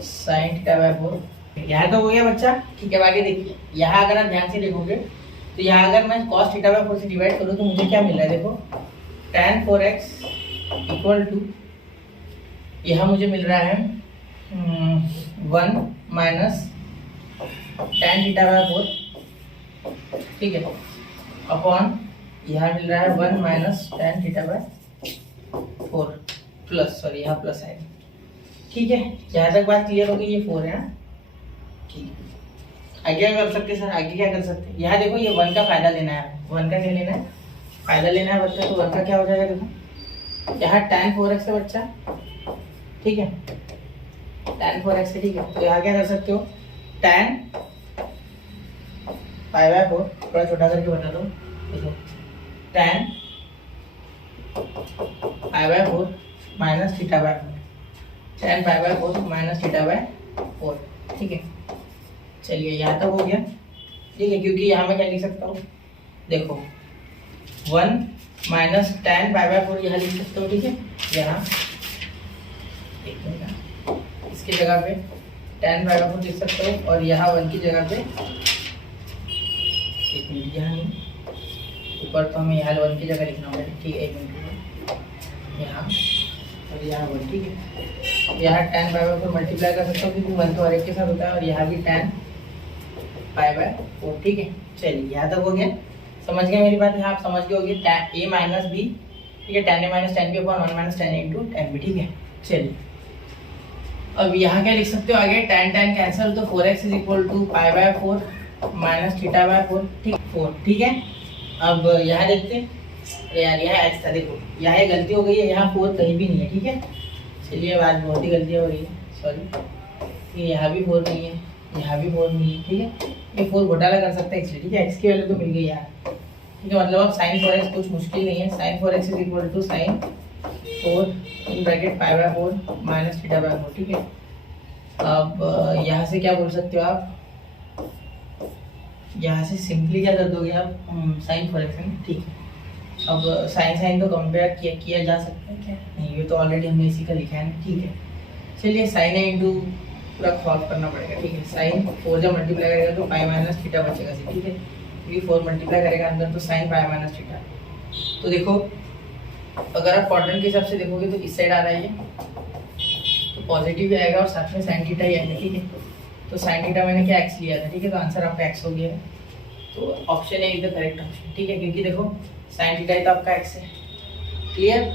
साइन थीटा बाय 4। यहाँ तो हो गया बच्चा। ठीक है, आगे देखिए, यहाँ अगर आप ध्यान से देखोगे तो यहाँ अगर मैं cos थीटा बाय 4 से डिवाइड करूँ तो मुझे क्या मिल रहा है? देखो tan 4x इक्वल टू, यहाँ मुझे मिल रहा है 1 माइनस tan थीटा बाय 4। ठीक है, अपॉन यहाँ मिल रहा है 1 minus tan theta by 4। Plus, sorry यहाँ प्लस आएगा, ठीक है। यहाँ तक बात क्लियर हो गई, ये 4 है ना, ठीक है। आगे क्या कर सकते हैं सर, आगे क्या कर सकते हैं, यहाँ देखो ये 1 का फायदा लेना है, 1 का क्या लेना है, फायदा लेना है बच्चा, तो 1 का क्या हो जाएगा देखो, यहाँ tan 4x है बच्चा, ठीक है, tan 4x है, ठीक है। तो यहाँ क्या कर सकते हो, tan π/4, थोड़ा छोटा करके बता दो, देखो tan π/4 माइनस θ/4, tan π/4 माइनस θ/4, ठीक है। चलिए यहाँ तक हो गया, ठीक है, क्योंकि यहाँ मैं क्या लिख सकता हूँ, देखो 1 माइनस tan π/4 यहाँ लिख सकते हो, ठीक है। यहाँ एक मिनट, इसकी जगह पे tan π/4 लिख सकते हो, और यहाँ 1 की जगह पे, एक मिनट, यहाँ नहीं, ऊपर तो हमें यहाँ 1 की जगह लिखना होगा, ठीक है, एक मिनट, यहाँ और यहाँ 1, ठीक है। यहाँ tan π/4 मल्टीप्लाई कर सकता हूँ, क्योंकि 1 तो हर एक के साथ होता है, और यहाँ भी tan π/4, ठीक है। चलिए यहाँ तक हो गया, समझ गए मेरी बात, यहाँ आप समझ गए होंगे, tan a माइनस बी, ठीक है, tan a minus tan b upon 1 minus tan a into tan b, ठीक है। चलिए अब यहाँ क्या लिख सकते हो आगे, tan कैंसिल, तो 4x is equal to π/4 minus θ/4, ठीक 4, ठीक है। अब यहाँ देखते हैं, यार यहाँ x था, देखो यहाँ गलती हो गई है, यहाँ 4 कहीं भी नहीं है, ठीक है। चलिए अब आज बहुत ही गलतियाँ हो रही है, सॉरी, ये यहाँ भी 4 नहीं है, यहाँ भी 4 नहीं है, ठीक है। ये 4 घोटाला कर सकता है इसलिए, ठीक है, x की वैल्यू तो मिल गई यार, ठीक है। मतलब अब sin 4x कुछ मुश्किल नहीं है, sin 4x is equal to sin 4 इन ब्रैकेट π/4 माइनस θ/4, ठीक है। अब यहाँ से क्या बोल सकते हो आप, यहाँ से सिंपली क्या कर दोगे आप, sin 4x है, ठीक है। अब साइन तो कंपेयर किया जा सकता है क्या, नहीं, ये तो ऑलरेडी हमने इसी का लिखा है, ठीक है। चलिए साइन ए इंटू पूरा सॉल्व करना पड़ेगा, ठीक है। साइन 4 जब मल्टीप्लाई करेगा तो पाई माइनस थीटा बचेगा, ठीक है, क्योंकि 4 मल्टीप्लाई करेगा अंदर, तो साइन पाई माइनस थीटा। तो देखो अगर आप क्वाड्रेंट के हिसाब से देखोगे तो इस साइड आ रहा है ये, तो पॉजिटिव भी आएगा और साथ में साइन थीटा ही आएगा, ठीक है। तो साइन थीटा मैंने क्या एक्स लिया था, ठीक है, तो आंसर आपका एक्स हो गया है, तो option A is the correct option, ठीक है, क्योंकि देखो साइन थीटा तो आपका एक्स है, क्लियर,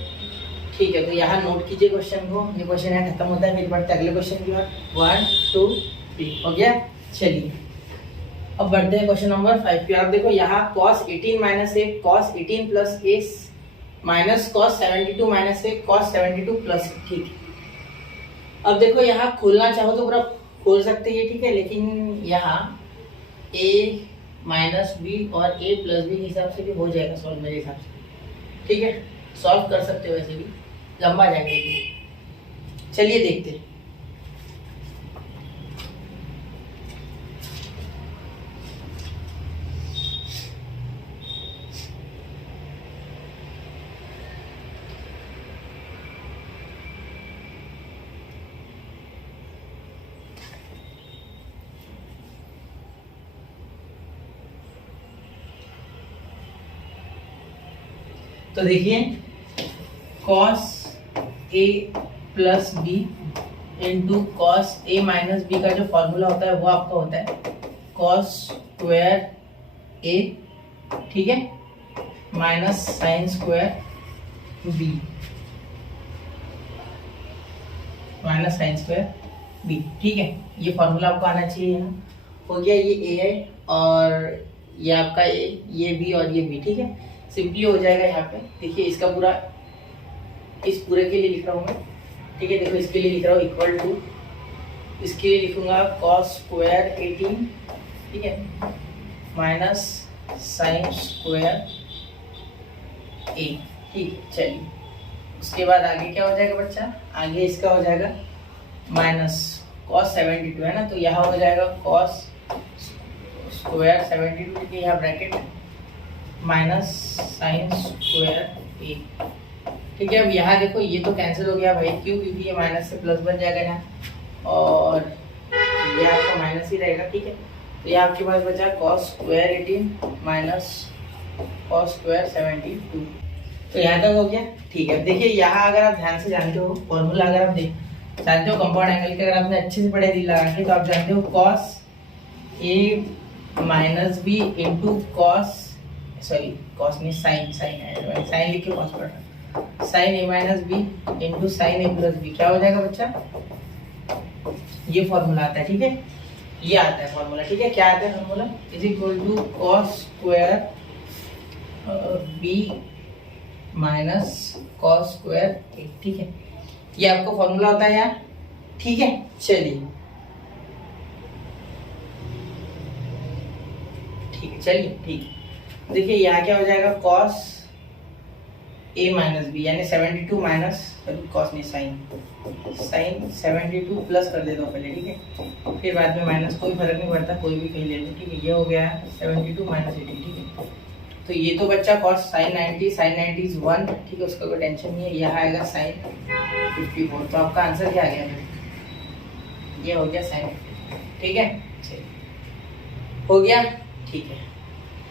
ठीक है। तो यहाँ नोट कीजिए क्वेश्चन को, ये क्वेश्चन यहाँ खत्म होता है, फिर बढ़ते अगले क्वेश्चन की ओर, 1 2 3 हो गया। चलिए अब बढ़ते हैं क्वेश्चन नंबर 5 की। आप देखो यहाँ cos 18 माइनस ए cos 18 प्लस ए माइनस cos 72 माइनस ए cos 72 प्लस, ठीक है। अब देखो यहाँ खोलना चाहो तो पूरा खोल सकते हैं, ठीक है, लेकिन यहाँ a माइनस बी और a प्लस बी के हिसाब से भी हो जाएगा सॉल्व मेरे हिसाब से, ठीक है, सॉल्व कर सकते हो, वैसे भी लंबा जाएगा। चलिए देखते हैं। तो देखिए cos a plus B into cos A minus B का जो फॉर्मूला होता है वो आपका होता है cos स्क्वायर a, ठीक है, minus sine square B, minus sine square B, ठीक है। ये फॉर्मूला आपको आना चाहिए, यहाँ हो गया, ये a है और ये आपका a, ये b और ये b, ठीक है। सिंपली हो जाएगा यहाँ पे, देखिए इसका पूरा, इस पूरे के लिए लिख रहा हूँ मैं, ठीक है, देखो इसके लिए लिख रहा हूँ इक्वल टू, इसके लिए लिखूंगा cos स्क्वायर 18, ठीक है, माइनस साइन स्क्वायर a, ठीक है। चलिए उसके बाद आगे क्या हो जाएगा बच्चा, आगे इसका हो जाएगा माइनस cos 72 है ना, तो यहाँ हो जाएगा cos स्क्वायर 72, ठीक है, यहाँ bracket minus sine square A, ठीक है। अब यहाँ देखो ये तो कैंसिल हो गया भाई, क्यों, क्योंकि ये माइनस से प्लस बन जाएगा यहाँ, और ये आपका माइनस ही रहेगा, ठीक है। तो ये आपके पास बचा cos square 18 minus cos square 72, तो यहाँ तक हो गया, ठीक है। देखिए यहाँ अगर आप ध्यान से जानते हो फॉर्मूला, अगर आप जानते हो कंपाउंड एंगल के, अगर आपने अच्छे से पढ़े दिल लगा के, तो आप जानते हो cos a minus B into cos, sorry cos नहीं, साइन, साइन है, साइन लिख के cos पढ़ रहा, sine A minus B into sine A plus B क्या हो जाएगा बच्चा, ये फॉर्मूला आता है, ठीक है, ये आता है फॉर्मूला, ठीक है। क्या आता है formula, is equal to cos square B minus cos square A, ठीक है, ये आपको फॉर्मूला होता है यार, ठीक है। चलिए ठीक है, चलिए ठीक, देखिए यहाँ क्या हो जाएगा, कॉस ए माइनस बी यानी 72 माइनस कॉस नहीं साइन 72 प्लस कर देता हूँ पहले, ठीक है, फिर बाद में माइनस, कोई फर्क नहीं पड़ता, कोई भी कहीं ले लो, ठीक है। ये हो गया 72 माइनस 18, ठीक है। तो ये तो बच्चा कॉस साइन 90 इज 1, ठीक है, उसका कोई टेंशन नहीं है। यह आएगा साइन 54, तो आपका आंसर क्या आ गया, ये हो गया साइन 54, ठीक है, चलिए हो गया, ठीक है।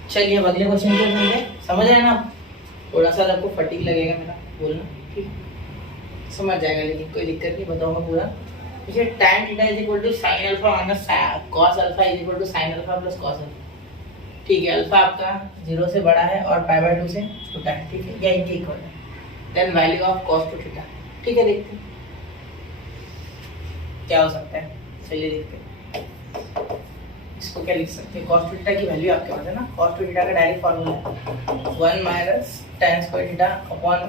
चलिए अब अगले क्वेश्चन को समझे, समझ रहे हैं ना आप, थोड़ा सा आपको फटीग लगेगा मेरा बोलना, ठीक है, समझ जाएगा, लेकिन कोई दिक्कत नहीं, बताऊंगा पूरा। देखिए tan theta is equal to sin alpha minus cos alpha is equal to sin alpha plus cos alpha, ठीक है। अल्फा आपका 0 से बड़ा है और पाई बाय 2 से छोटा है, ठीक है, या इनके इक्वल है। Then value of cos two theta, ठीक है, देखते हैं क्या हो सकता है, चलिए देखते हैं। इसको क्या लिख सकते हैं, cos टू थीटा की वैल्यू आपके पास है ना, cos टू थीटा का डायरेक्ट फॉर्मूला है 1 minus tan square theta upon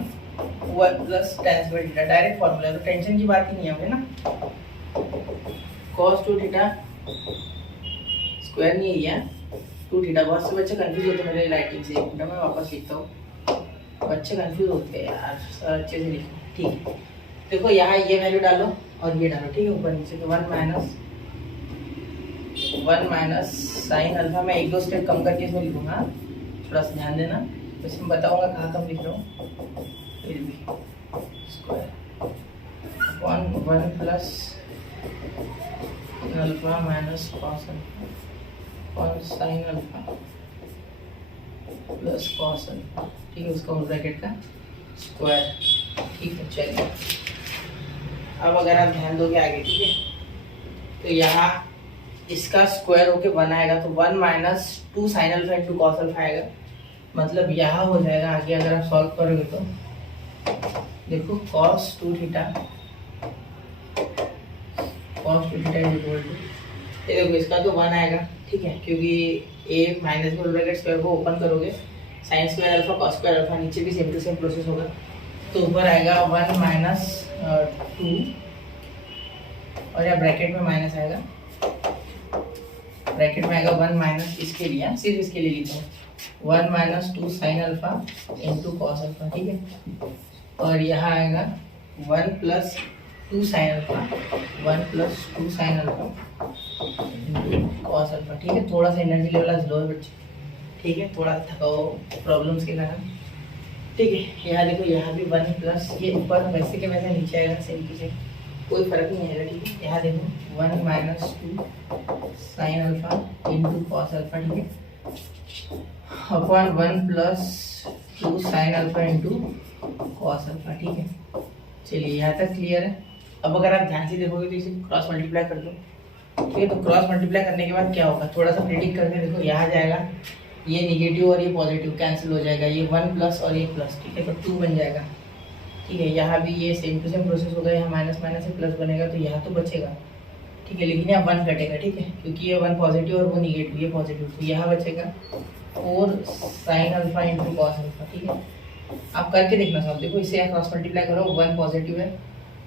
1 plus tan square theta, direct formula है, तो टेंशन की बात ही नहीं है हमें ना। cos टू थीटा स्क्वायर नहीं है, टू थीटा, बहुत से बच्चे कंफ्यूज होते हैं मेरे राइटिंग से, एक मिनट में वापस लिखता हूँ, बच्चे कंफ्यूज होते हैं यार, अच्छे से लिखो, ठीक है। देखो यहाँ ये वैल्यू डालो और ये डालो, ठीक है, ऊपर नीचे, तो 1 माइनस साइन अल्फा, मैं एक दो स्टेप कम करके इसमें लिखूंगा, थोड़ा सा ध्यान देना, तो इसमें बताऊंगा कहाँ कम लिख रहा हूँ, फिर भी square upon 1 plus alpha minus cos alpha और sine alpha plus cos alpha, ठीक है, उसका ब्रैकेट का स्क्वायर, ठीक है। चलिए अब अगर आप ध्यान दोगे आगे, ठीक है, तो यहाँ इसका स्क्वायर होके 1 आएगा, तो 1 minus 2 sine alpha into cos alpha आएगा, मतलब यहाँ हो जाएगा आगे अगर आप सॉल्व करोगे तो देखो cos two theta is equal to, ये देखो इसका तो 1 आएगा, ठीक है, क्योंकि ए माइनस में ब्रैकेट स्क्वायर को ओपन करोगे, sine square alpha cos square alpha, नीचे भी सेम टू सेम प्रोसेस होगा, तो ऊपर आएगा 1 माइनस 2 और यहाँ ब्रैकेट में माइनस आएगा, ब्रैकेट में आएगा 1 माइनस, इसके लिए सिर्फ इसके लिए लिखा हूँ 1 minus 2 sine alpha into cos alpha, ठीक है, और यहाँ आएगा 1 plus 2 sine alpha 1 plus 2 sine alpha into cos alpha, ठीक है। थोड़ा सा एनर्जी लेवल आज लो है बच्चे, ठीक है, थोड़ा थकाओ प्रॉब्लम्स के कारण, ठीक है। यहाँ देखो यहाँ भी 1 प्लस, ये ऊपर वैसे के वैसे नीचे आएगा, सेम टू सेम, कोई फर्क नहीं आएगा, ठीक है। यहाँ देखो 1 minus 2 sine alpha into cos alpha, ठीक है, upon 1 plus 2 sine alpha into cos alpha, ठीक है। चलिए यहाँ तक क्लियर है। अब अगर आप ध्यान से देखोगे तो इसे क्रॉस मल्टीप्लाई कर दो, ठीक है, तो क्रॉस मल्टीप्लाई करने के बाद क्या होगा, थोड़ा सा प्रेडिक्ट करके देखो, यहाँ जाएगा ये निगेटिव और ये पॉजिटिव कैंसिल हो जाएगा, ये 1 प्लस और ये प्लस, ठीक है, तो 2 बन जाएगा, ठीक है। यहाँ भी ये सेम टू सेम प्रोसेस होगा, यहाँ माइनस माइनस से प्लस बनेगा, तो यहाँ तो बचेगा, ठीक है, लेकिन यहाँ 1 कटेगा, ठीक है, क्योंकि ये 1 पॉजिटिव और वो निगेटिव, ये पॉजिटिव, तो यहाँ बचेगा 4 sign alpha into cos alpha, ठीक है। आप करके देखना साहब, देखो इसे यहाँ क्रॉस मल्टीप्लाई करो, 1 पॉजिटिव है,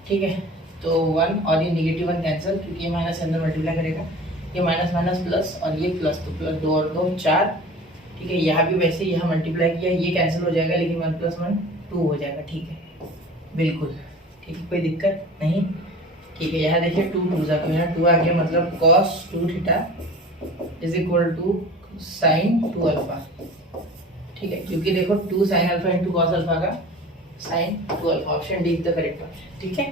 ठीक है, तो 1 और ये निगेटिव 1 कैंसिल, क्योंकि ये माइनस अंदर मल्टीप्लाई करेगा, ये माइनस माइनस प्लस और ये प्लस, तो प्लस 2 और 2 4, ठीक है। यहाँ भी वैसे यहाँ मल्टीप्लाई किया, ये कैंसिल हो जाएगा, लेकिन 1 प्लस 1 2 हो जाएगा, ठीक है, बिल्कुल ठीक है, कोई दिक्कत नहीं, ठीक है। यहाँ देखिए 2 2 जा, तो यहाँ 2 आ गया, मतलब cos 2 theta is equal to sine 2 alpha, ठीक है, क्योंकि देखो 2 sine alpha into cos alpha का sine 2 alpha, option D is the correct option, ठीक है।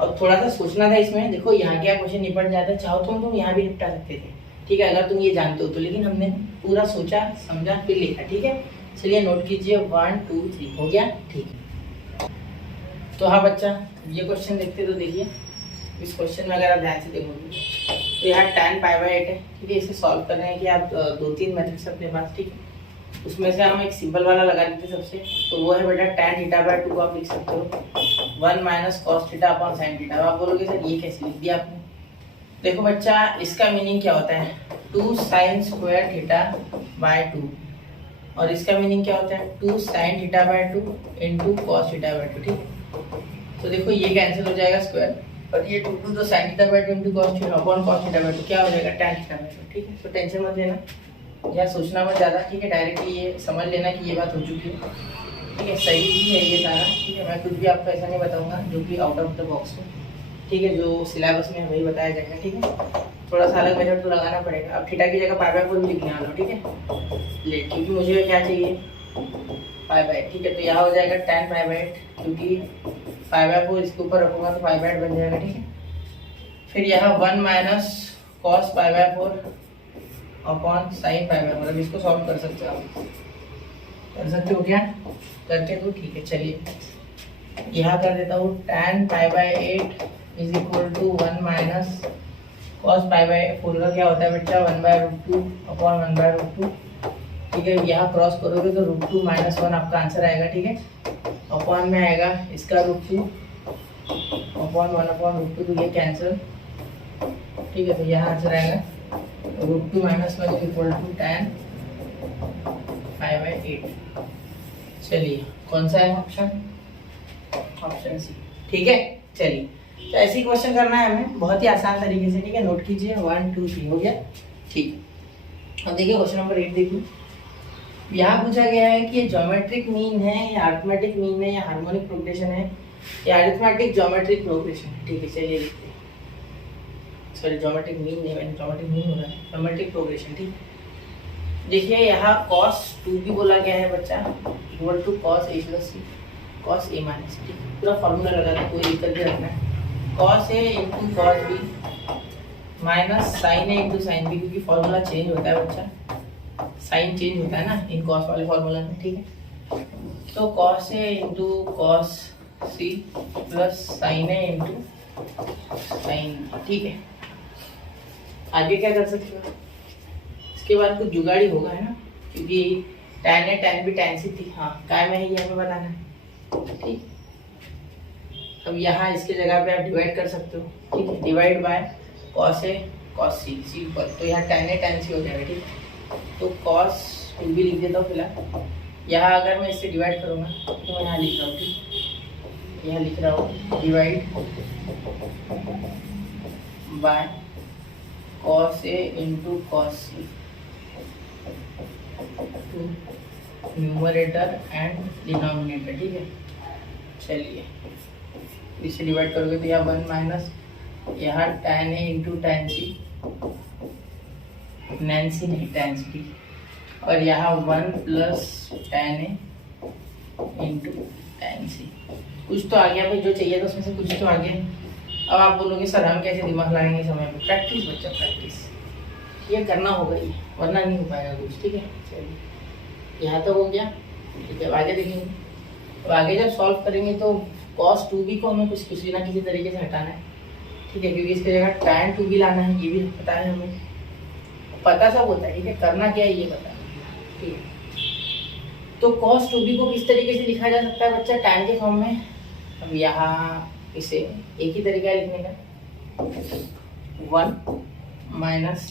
और थोड़ा सा सोचना था इसमें, देखो यहाँ क्या क्वेश्चन निपट जाता है, चाहो तुम यहाँ भी निपटा सकते थे, ठीक है, अगर तुम ये जानते हो तो, लेकिन हमने पूरा सोचा समझा फिर लिखा, ठीक है। चलिए नोट कीजिए 1 2 3 हो गया, ठीक है। तो हाँ बच्चा, ये क्वेश्चन देखते तो देखिए, इस क्वेश्चन में अगर आप ध्यान से देखोगे तो यहाँ tan पाई बाय 8 है, ठीक है, इसे सॉल्व कर रहे हैं कि आप 2-3 मेथड्स अपने पास, ठीक है। उसमें से हम एक सिंपल वाला लगा देते सबसे, तो वो है बेटा tan थीटा बाय 2 को आप लिख सकते हो 1 minus cos theta upon sine theta. अब आप बोलोगे सर ये कैसे लिख दिया आपने? देखो बच्चा, इसका मीनिंग क्या होता है, 2 साइन स्क्वायर थीटा बाय 2, और इसका मीनिंग क्या होता है 2 sine theta by 2 into cos theta by 2। ठीक, तो देखो ये कैंसिल हो जाएगा स्क्वायर, और ये 2 तो sine theta by 2 into cos theta upon cos theta by 2 क्या हो जाएगा tan थीटा बाय 2। ठीक है, तो टेंशन मत लेना या सोचना मत ज़्यादा। ठीक है, डायरेक्टली ये समझ लेना कि ये बात हो चुकी है। ठीक है, सही भी है ये सारा। ठीक है, मैं कुछ भी आपको ऐसा नहीं बताऊंगा जो कि आउट ऑफ द बॉक्स हो। ठीक है, जो सिलेबस में वही बताया जाएगा। ठीक है, थोड़ा सा अलग मेथड तो लगाना पड़ेगा। अब थीटा की जगह पाई बाय 4 भी लिखने वाला हूँ। ठीक है, ले, क्योंकि मुझे क्या चाहिए पाई बाय। ठीक है, तो यहाँ हो जाएगा tan पाई बाय 8, क्योंकि पाई बाय 4 इसके ऊपर रखूंगा तो पाई बाय 8 बन जाएगा। ठीक है, फिर यहाँ 1 minus cos pi by 4 upon sine pi by 4। अब इसको सॉल्व कर सकते हो आप, कर सकते हो क्या? करके तो ठीक है। चलिए यहाँ कर देता हूँ tan pi by 8 is equal to 1 minus cos pi by 4 का क्या होता है बेटा 1/√2 अपॉन 1/√2। ठीक है, यहाँ क्रॉस करोगे तो √2 माइनस 1 आपका आंसर आएगा। ठीक है, अपॉन में आएगा इसका √2 अपॉन 1 अपॉन √2, तो ये कैंसिल। ठीक है, तो यहाँ आंसर आएगा √2 minus 1 is equal to tan pi by 8। चलिए कौन सा है ऑप्शन? Option C. ठीक है, चलिए तो ऐसे ही क्वेश्चन करना है हमें, बहुत ही आसान तरीके से। ठीक है, नोट कीजिए 1 2 3 हो गया। ठीक, अब देखिए क्वेश्चन नंबर 8 देखिए, यहाँ पूछा गया है कि ये ज्योमेट्रिक मीन है या अरिथमेटिक मीन है या हार्मोनिक प्रोग्रेशन है या अरिथमेटिक ज्योमेट्रिक प्रोग्रेशन है। ठीक है, चलिए देखते हैं। सॉरी, ज्योमेट्रिक मीन नहीं, मैंने ज्योमेट्रिक मीन बोला है, ज्योमेट्रिक प्रोग्रेशन। ठीक, देखिए यहाँ cos 2 भी बोला गया है बच्चा equal to cos a plus C cos a minus. ठीक, पूरा फॉर्मूला लगा था, कोई दिक्कत नहीं रखना है। cos a into cos b minus sine a into sine b, क्योंकि फॉर्मूला चेंज होता है बच्चा, साइन चेंज होता है ना इन cos वाले फॉर्मूला में। ठीक है, तो cos a into cos c plus sign a into sine b। ठीक है, आगे क्या कर सकते हो? इसके बाद कुछ जुगाड़ी होगा, है ना, क्योंकि tan है tan भी tan सी थी। हाँ, काय में है ये हमें बताना है। ठीक, अब यहाँ इसके जगह पे आप डिवाइड कर सकते हो। ठीक है, divide by cos a cos c simple, तो यहाँ tan है tan सी हो जाएगा। ठीक, तो cos 2 भी लिख देता हूँ फिलहाल। यहाँ अगर मैं इससे डिवाइड करूँगा तो मैं यहाँ लिख रहा हूँ। ठीक, यहाँ लिख रहा हूँ divide by cos a into cos c to numerator and denominator. ठीक है, चलिए इसे डिवाइड करोगे तो यहाँ 1 माइनस यहाँ tan a into tan c, Nancy नहीं tan c, और यहाँ 1 plus tan a into tan c। कुछ तो आ गया भाई, जो चाहिए था उसमें से कुछ तो आ गया। अब आप बोलोगे सर हम कैसे दिमाग लगाएंगे समय पे? प्रैक्टिस बच्चा, प्रैक्टिस ये करना होगा ही, वरना नहीं हो पाएगा कुछ। ठीक है, चलिए यहाँ तो हो गया। ठीक है, अब आगे देखेंगे। अब आगे जब सॉल्व करेंगे तो cos 2b को हमें कुछ किसी ना किसी तरीके से हटाना है। ठीक है, क्योंकि इसकी जगह tan 2b लाना है, ये भी पता है हमें, पता सब होता है। ठीक है, करना क्या है ये पता है। ठीक है, तो cos 2b को किस तरीके से लिखा जा सकता है बच्चा? tan के फॉर्म में। अब यहाँ इसे एक ही तरीका है लिखने का, 1 माइनस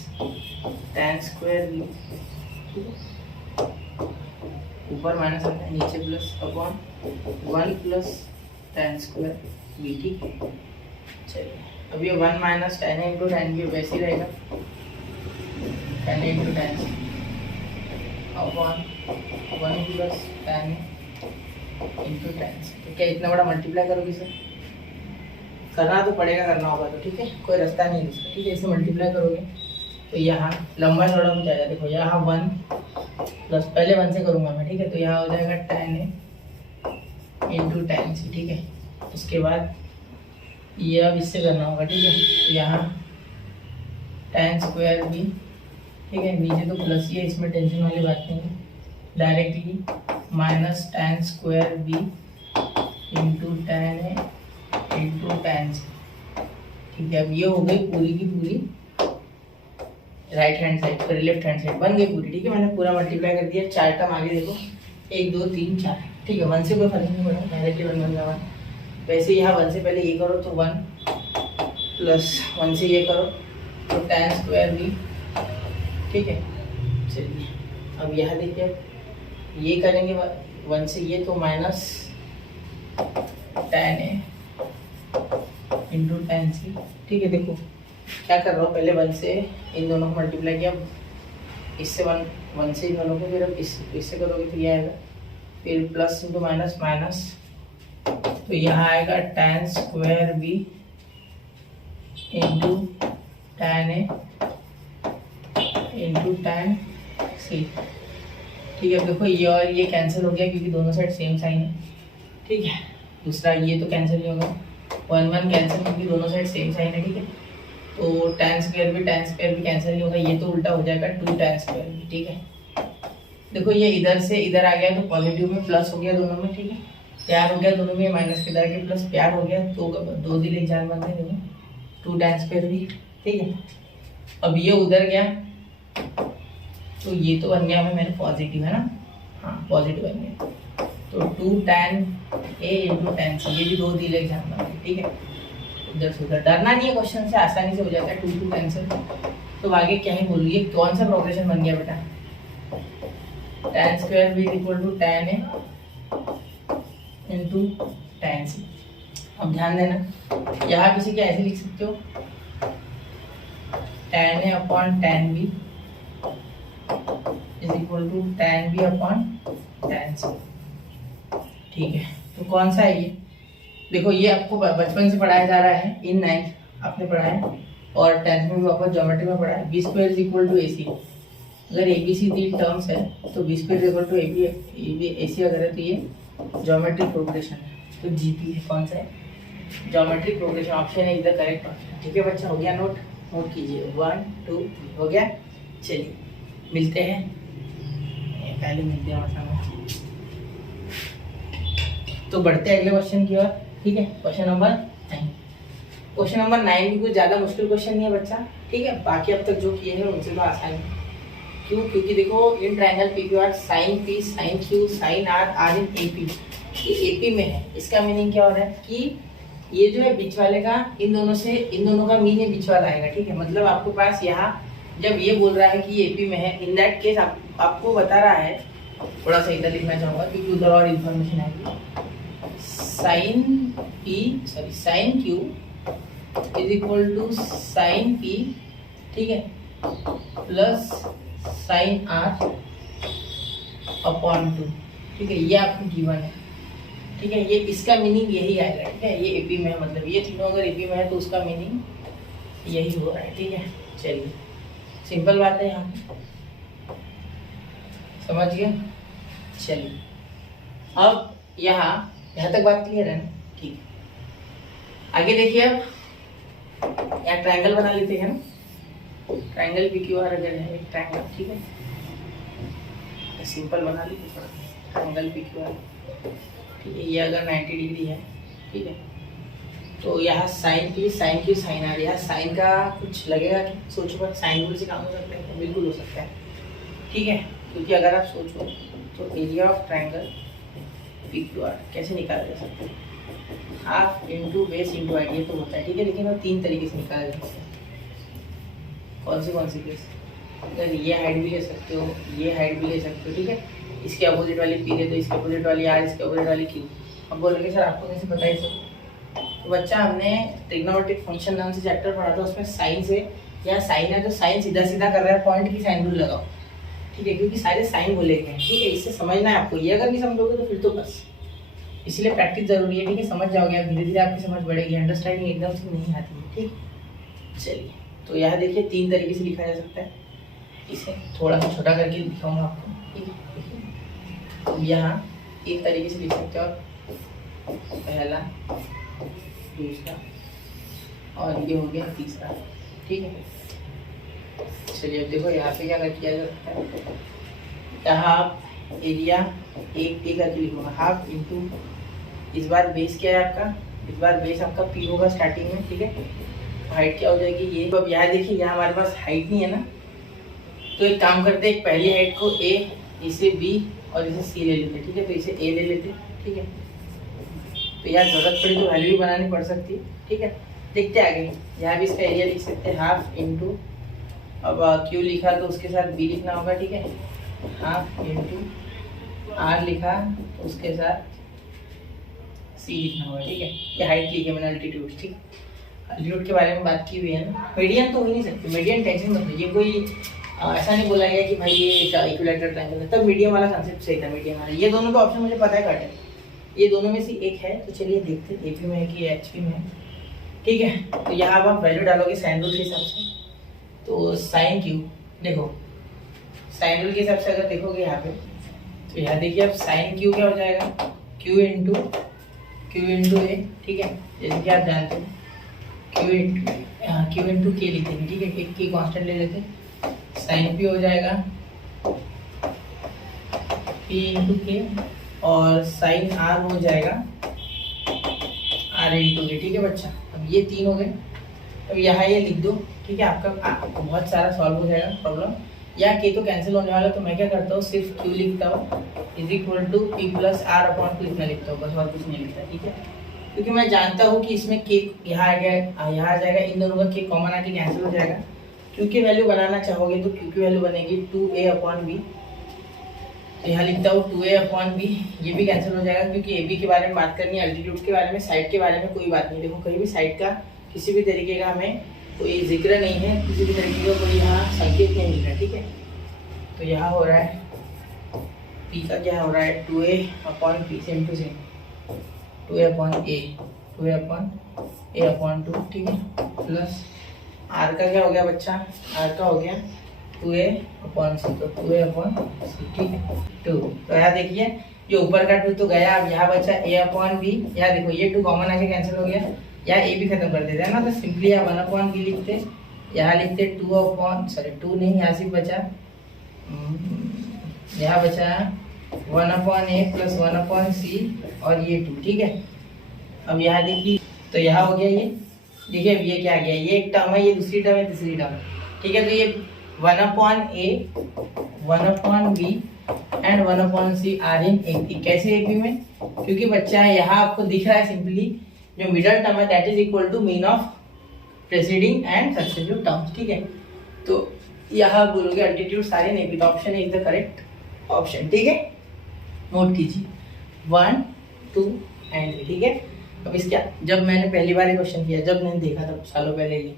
tan स्क्वायर b, ऊपर माइनस आता है नीचे plus upon 1 plus tan square b। ठीक है, चलिए अब ये 1 minus tan a into tan b वैसे ही रहेगा, tan a into tan c upon 1 plus tan a into tan c। तो क्या इतना बड़ा मल्टीप्लाई करोगे सर? करना तो पड़ेगा, करना होगा तो। ठीक है, कोई रास्ता नहीं है इसका। ठीक है, इसे मल्टीप्लाई करोगे तो यहाँ लंबा थोड़ा कुछ आएगा। देखो यहाँ 1 प्लस, पहले 1 से करूँगा मैं। ठीक है, तो यहाँ हो जाएगा tan a into tan c। ठीक है, उसके बाद ये अब इससे करना होगा। ठीक है, तो यहाँ tan स्क्वायर b। ठीक है, नीचे तो प्लस ही है, इसमें टेंशन वाली बात नहीं है, directly minus tan square b into tan a into tan c। ठीक है, अब ये हो गई पूरी की पूरी राइट हैंड साइड फिर लेफ्ट हैंड साइड बन गई पूरी। ठीक है, मैंने पूरा मल्टीप्लाई कर दिया, 4 टर्म आगे देखो 1 2 3 4। ठीक है, 1 से कोई फर्क नहीं पड़ा, डायरेक्टली 1 बन गया 1। वैसे यहाँ 1 से पहले ये करो तो 1 प्लस 1 से ये करो तो tan स्क्वायर भी। ठीक है, चलिए अब यहाँ देखिए ये करेंगे 1 से ये तो minus tan A into tan C। ठीक है, देखो क्या कर रहा हूँ, पहले 1 से इन दोनों को मल्टीप्लाई किया, इससे 1 से इन दोनों को, फिर अब इससे करोगे तो ये आएगा, फिर प्लस इंटू माइनस माइनस, तो यहाँ आएगा tan square B into tan A into tan C। ठीक है, देखो ये और ये कैंसिल हो गया क्योंकि दोनों साइड सेम साइन है। ठीक है, दूसरा ये तो कैंसिल नहीं होगा, 1 1 कैंसिल क्योंकि दोनों साइड सेम साइन है। ठीक है, तो tan स्क्वायर भी कैंसिल नहीं होगा, ये तो उल्टा हो जाएगा 2 tan स्क्वायर भी। ठीक है, देखो ये इधर से इधर आ गया तो पॉजिटिव में प्लस हो गया दोनों में। ठीक है, प्यार हो गया दोनों में, माइनस के इधर के प्लस प्यार हो गया, तो 2 दिल 1 जान बन गए, देखो 2 tan स्क्वायर भी। ठीक है, अब ये उधर गया तो ये तो बन गया मेरे पॉजिटिव है ना, हाँ पॉजिटिव बन गया, तो 2 tan A into tan C, ये भी 2 दिल 1 जान बन गए। ठीक है, इधर से उधर डरना नहीं है, क्वेश्चन से आसानी से हो जाता है, 2 2 कैंसिल। तो आगे क्या ही बोलूँ, ये कौन सा प्रोग्रेशन बन गया बेटा, tan square B equal to tan A into tan C। अब ध्यान देना, यहाँ किसी के ऐसे लिख सकते हो tan A upon tan B is equal to tan B upon tan C। ठीक है, तो कौन सा है ये, देखो ये आपको बचपन से पढ़ाया जा रहा है, इन 9th आपने पढ़ा है और 10th में भी आपको ज्योमेट्री में पढ़ा है, B square is equal to A C. अगर ए बी सी 3 टर्म्स है तो B square is equal to A C अगर है तो ये ज्योमेट्रिक प्रोग्रेशन है, तो जीपी है कौन सा है, ज्योमेट्रिक प्रोग्रेशन ऑप्शन है इधर करेक्ट ऑप्शन। ठीक है बच्चा, हो गया, नोट कीजिए, 1 2 3 हो गया। चलिए मिलते हैं, पहले मिलते हैं मतलब, तो बढ़ते हैं अगले क्वेश्चन की ओर। ठीक है, क्वेश्चन नंबर 9। क्वेश्चन नंबर 9 भी कुछ ज़्यादा मुश्किल क्वेश्चन नहीं है बच्चा। ठीक है, बाकी अब तक जो किए हैं उनसे तो आसान है। क्यों, क्योंकि देखो in triangle P Q R sine P sine Q sine R in A P, ये ए पी में है। इसका मीनिंग क्या हो रहा है कि ये जो है बीच वाले का इन दोनों का मीन है बीच वाला आएगा। ठीक है, मतलब आपके पास यहाँ जब ये बोल रहा है कि ये ए पी में है, इन दैट केस आपको बता रहा है, थोड़ा सा इधर लिखना चाहूँगा क्योंकि उधर और इन्फॉर्मेशन आएगी, sine Q is equal to sine P. ठीक है, प्लस साइन आर अपॉन 2। ठीक है, ये आपको गिवन है। ठीक है, ये इसका मीनिंग यही आएगा। ठीक है, ये एपी में है, मतलब ये तीनों अगर एपी में है तो उसका मीनिंग यही हो रहा है। ठीक है, चलिए सिंपल बात है, यहाँ समझ गए। चलिए अब यहाँ तक बात क्लियर है ना। ठीक है, आगे देखिए, अब यहाँ ट्रायंगल बना लेते हैं ना, ट्रायंगल पी क्यू आर अगर है एक ट्रायंगल। ठीक है, सिंपल बना लीजिए थोड़ा, ट्रायंगल पी क्यू आर। ठीक है, ये अगर 90 डिग्री है, ठीक है, तो यहाँ sine P sine Q sine R, यहाँ साइन का कुछ लगेगा कि सोचो, पर साइन रूल से काम हो सकता है, बिल्कुल हो सकता है। ठीक है, क्योंकि अगर आप सोचो तो area of triangle P Q are कैसे निकाला जा सकता है, half into base into height, ये तो होता है। ठीक है, लेकिन वो 3 तरीके से निकाला जा सकता है। कौन सी केस, अगर ये हाइट भी ले सकते हो, ये हाइट भी ले सकते हो। ठीक है, इसके अपोजिट वाली पी ले तो इसके अपोजिट वाली आर, इसके अपोजिट वाली क्यू। अब बोलोगे सर आपको कैसे पता है सब, तो बच्चा हमने ट्रिग्नोमेट्रिक फंक्शन नाम से चैप्टर पढ़ा था, उसमें साइन से, या साइन है तो साइन सीधा सीधा कर रहा है, पॉइंट की साइन रूल लगाओ। ठीक है, क्योंकि सारे साइन बोले गए हैं। ठीक है, इससे समझना है आपको, ये अगर नहीं समझोगे तो फिर तो बस, इसलिए प्रैक्टिस जरूरी है। ठीक है, समझ जाओगे आप, धीरे धीरे आपकी समझ बढ़ेगी, अंडरस्टैंडिंग एकदम से नहीं आती है। ठीक, चलिए तो यहाँ देखिए 3 तरीके से लिखा जा सकता है, इसे थोड़ा सा छोटा करके दिखाऊंगा आपको। ठीक है, तो यहाँ 3 तरीके से लिख सकते हो, पहला, दूसरा और ये हो गया तीसरा। ठीक है, चलिए अब देखो यहाँ पे क्या किया जा सकता है, यहाँ आप एरिया एक करके लिखूंगा, हाफ इंटू, इस बार बेस क्या है आपका, इस बार बेस आपका पी होगा स्टार्टिंग में। ठीक है, हाइट क्या हो जाएगी ये, तो अब यहाँ देखिए यहाँ हमारे पास हाइट नहीं है ना, तो एक काम करते हैं, एक पहली हाइट को ए, इसे बी और इसे सी ले लेते हैं, ठीक है। तो इसे ए ले लेते हैं, ठीक है। तो यार जरूरत पड़ी तो वैल्यू भी बनानी पड़ सकती है, ठीक है। देखते आगे, यहाँ भी इसका एरिया लिख सकते हैं हाफ इंटू, अब क्यू लिखा तो उसके साथ बी लिखना होगा, ठीक है। हाफ इंटू आर लिखा तो उसके साथ सी लिखना होगा, ठीक है। ये हाइट लिखी है मैंने, अल्टीट्यूड, ठीक। अल्टीट्यूड के बारे में बात की हुई है ना। मीडियन तो हो नहीं सकती, मीडियन टेंशन मत लीजिए, कोई ऐसा नहीं बोला गया कि भाई ये इक्विलैटरल ट्रायंगल है, तब मीडियम वाला कंसेप्ट सही था। मीडियम वाला, ये दोनों का ऑप्शन मुझे पता है कट है, ये दोनों में से एक है। तो चलिए देखते हैं एपी में है कि एचपी में है, ठीक है। तो यहाँ अब आप वैल्यू डालोगे साइन रूल के हिसाब से। तो साइन क्यू, देखो साइन रूल के हिसाब से अगर देखोगे यहाँ पे, तो यहाँ देखिए अब साइन क्यू क्या हो जाएगा, क्यू इंटू ए, ठीक है। जैसे कि आप जानते हैं क्यू इंटू के लिख देंगे, ठीक है। एक की कॉन्स्टेंट ले लेते हैं, साइन पी हो जाएगा पी इंटू के, और साइन आर हो जाएगा आर इंटू के, ठीक है बच्चा। अब ये तीन हो गए, अब यहाँ ये लिख दो, ठीक है। आपका बहुत सारा सॉल्व हो जाएगा प्रॉब्लम। या के तो कैंसिल होने वाला, तो मैं क्या करता हूँ, सिर्फ क्यू लिखता हूँ is equal to P plus R upon two, इतना लिखता हूँ बस, और कुछ नहीं लिखता, ठीक है। क्योंकि मैं जानता हूँ कि इसमें के यहाँ आ गया, यहाँ आ जाएगा, इन दोनों का के कॉमन आके कैंसिल हो जाएगा। क्यू की वैल्यू बनाना चाहोगे तो क्यू की वैल्यू बनेगी 2a अपॉन बी, तो यहाँ लिखता हूँ 2a अपॉन बी, ये भी कैंसिल हो जाएगा क्योंकि ए बी के बारे में बात करनी है, अल्टीट्यूड के बारे में, साइड के बारे में कोई बात नहीं। देखो कहीं भी साइड का किसी भी तरीके का हमें कोई जिक्र नहीं है, किसी भी तरीके का कोई यहाँ संकेत नहीं मिल रहा, ठीक है। तो यहाँ हो रहा है पी का क्या हो रहा है 2a upon P, same to same 2a upon A upon 2, ठीक है। प्लस आर का क्या हो गया बच्चा, आर का हो गया 2a अपॉन सी, तो 2a अपॉन सी, ठीक है 2। तो यहाँ देखिए ये ऊपर का 2 तो गया, अब यहाँ बचा a अपॉन बी। यहाँ देखो ये 2 कॉमन आके कैंसिल हो गया, यहाँ a भी खत्म कर देते हैं ना, तो सिंपली यहाँ 1 अपॉन बी लिखते, यहाँ लिखते 2 नहीं, यहाँ सिर्फ बचा यहाँ बचा 1 अपॉन ए प्लस 1 अपॉन सी और ये 2, ठीक है। अब यहाँ देखिए, तो यहाँ हो गया ये, देखिए अब ये क्या आ गया, ये एक टर्म है, ये दूसरी टर्म है, तीसरी टर्म, ठीक है। तो ये 1 upon A 1 upon B and 1 upon C are in AP. कैसे एपी में, क्योंकि बच्चा यहाँ आपको दिख रहा है सिंपली जो मिडल टर्म है that is equal to mean of preceding and successive terms, ठीक है। तो यहाँ बोलोगे अल्टीट्यूड सारे नहीं, तो option is the correct option, ठीक है। नोट कीजिए 1 2 एंड 3, ठीक है। अब इसका जब मैंने पहली बार क्वेश्चन किया, जब मैंने देखा था सालों पहले ही,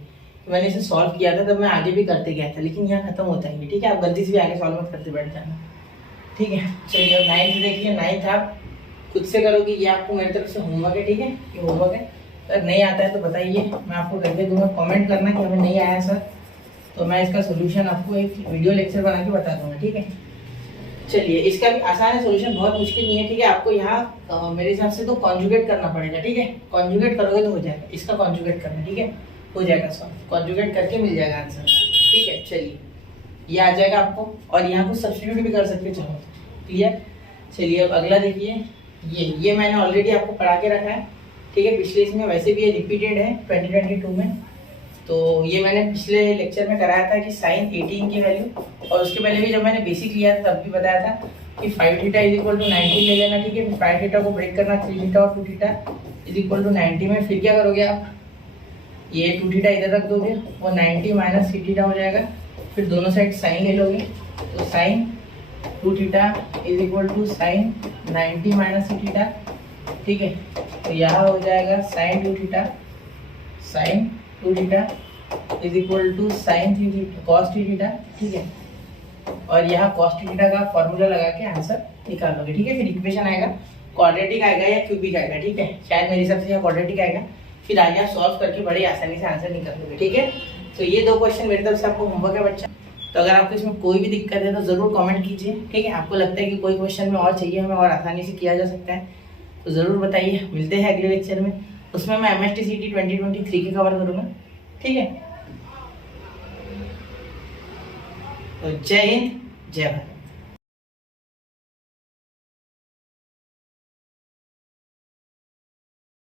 तो मैंने इसे सॉल्व किया था, तब मैं आगे भी करते गया था, लेकिन यहाँ खत्म होता है, ठीक है। आप गलती से भी आगे सॉल्व मत करते बैठ जाना, ठीक है। चलिए अब 9th देखिए, 9th आप खुद से करोगे, ये आपको मेरी तरफ से होमवर्क है, ठीक है। ये होमवर्क है, अगर नहीं आता है तो बताइए, मैं आपको करके दूंगा। कमेंट करना कि हमें नहीं आया सर, तो मैं इसका सोल्यूशन आपको एक वीडियो लेक्चर बना के बता दूंगा, ठीक है। चलिए इसका भी आसान है, सोल्यूशन बहुत मुश्किल नहीं है, ठीक है। आपको यहाँ मेरे हिसाब से तो कॉन्जुगेट करना पड़ेगा, ठीक है। कॉन्जुगेट करोगे तो हो जाएगा, इसका कॉन्जुगेट करना, ठीक है, हो जाएगा सॉल्व, कॉन्जुगेट करके मिल जाएगा आंसर, ठीक है। चलिए ये आ जाएगा आपको, और यहाँ कुछ सब्स्टिट्यूट भी कर सकते चाहो, क्लियर। चलिए अब अगला देखिए, ये मैंने ऑलरेडी आपको पढ़ा के रखा है, ठीक है। पिछले इसमें वैसे भी ये रिपीटेड है 2022 में, तो ये मैंने पिछले लेक्चर में कराया था कि साइन 18 की वैल्यू, और उसके पहले भी जब मैंने बेसिक लिया था तब भी बताया था कि 5 थीटा इज इक्वल टू 90 ले लेना, ठीक है। फिर 5 थीटा को ब्रेक करना 3 थीटा और 2 थीटा इज इक्वल टू 90 में, फिर क्या करोगे आप, ये 2 थीटा इधर रख दोगे, वो 90 माइनस 3 थीटा हो जाएगा, फिर दोनों साइड साइन ले लोगे, तो sine 2 theta is equal to sine 90 minus 3 theta, ठीक है। तो यहाँ हो जाएगा sine 2 theta is equal to sine 3 theta cos 3 theta, ठीक है। और यहाँ कॉस 3 थीटा का फॉर्मूला लगा के आंसर निकाल लोगे, ठीक है। फिर इक्वेशन आएगा, क्वाड्रेटिक आएगा या क्यूबिक आएगा, ठीक है। शायद मेरे हिसाब से यहाँ क्वाड्रेटिक आएगा, फिर आगे आप सॉल्व करके बड़ी आसानी से आंसर निकाल लोगे, ठीक है। तो ये 2 क्वेश्चन मेरी तरफ से आपको होमवर्क है बच्चा। तो अगर आपको इसमें कोई भी दिक्कत है तो ज़रूर कमेंट कीजिए, ठीक है। आपको लगता है कि कोई क्वेश्चन में और चाहिए हमें और आसानी से किया जा सकता है तो ज़रूर बताइए। मिलते हैं अगले लेक्चर में, उसमें मैं MSTCT 2023 के कवर करूँगा, ठीक है। तो जय हिंद, जय भारत।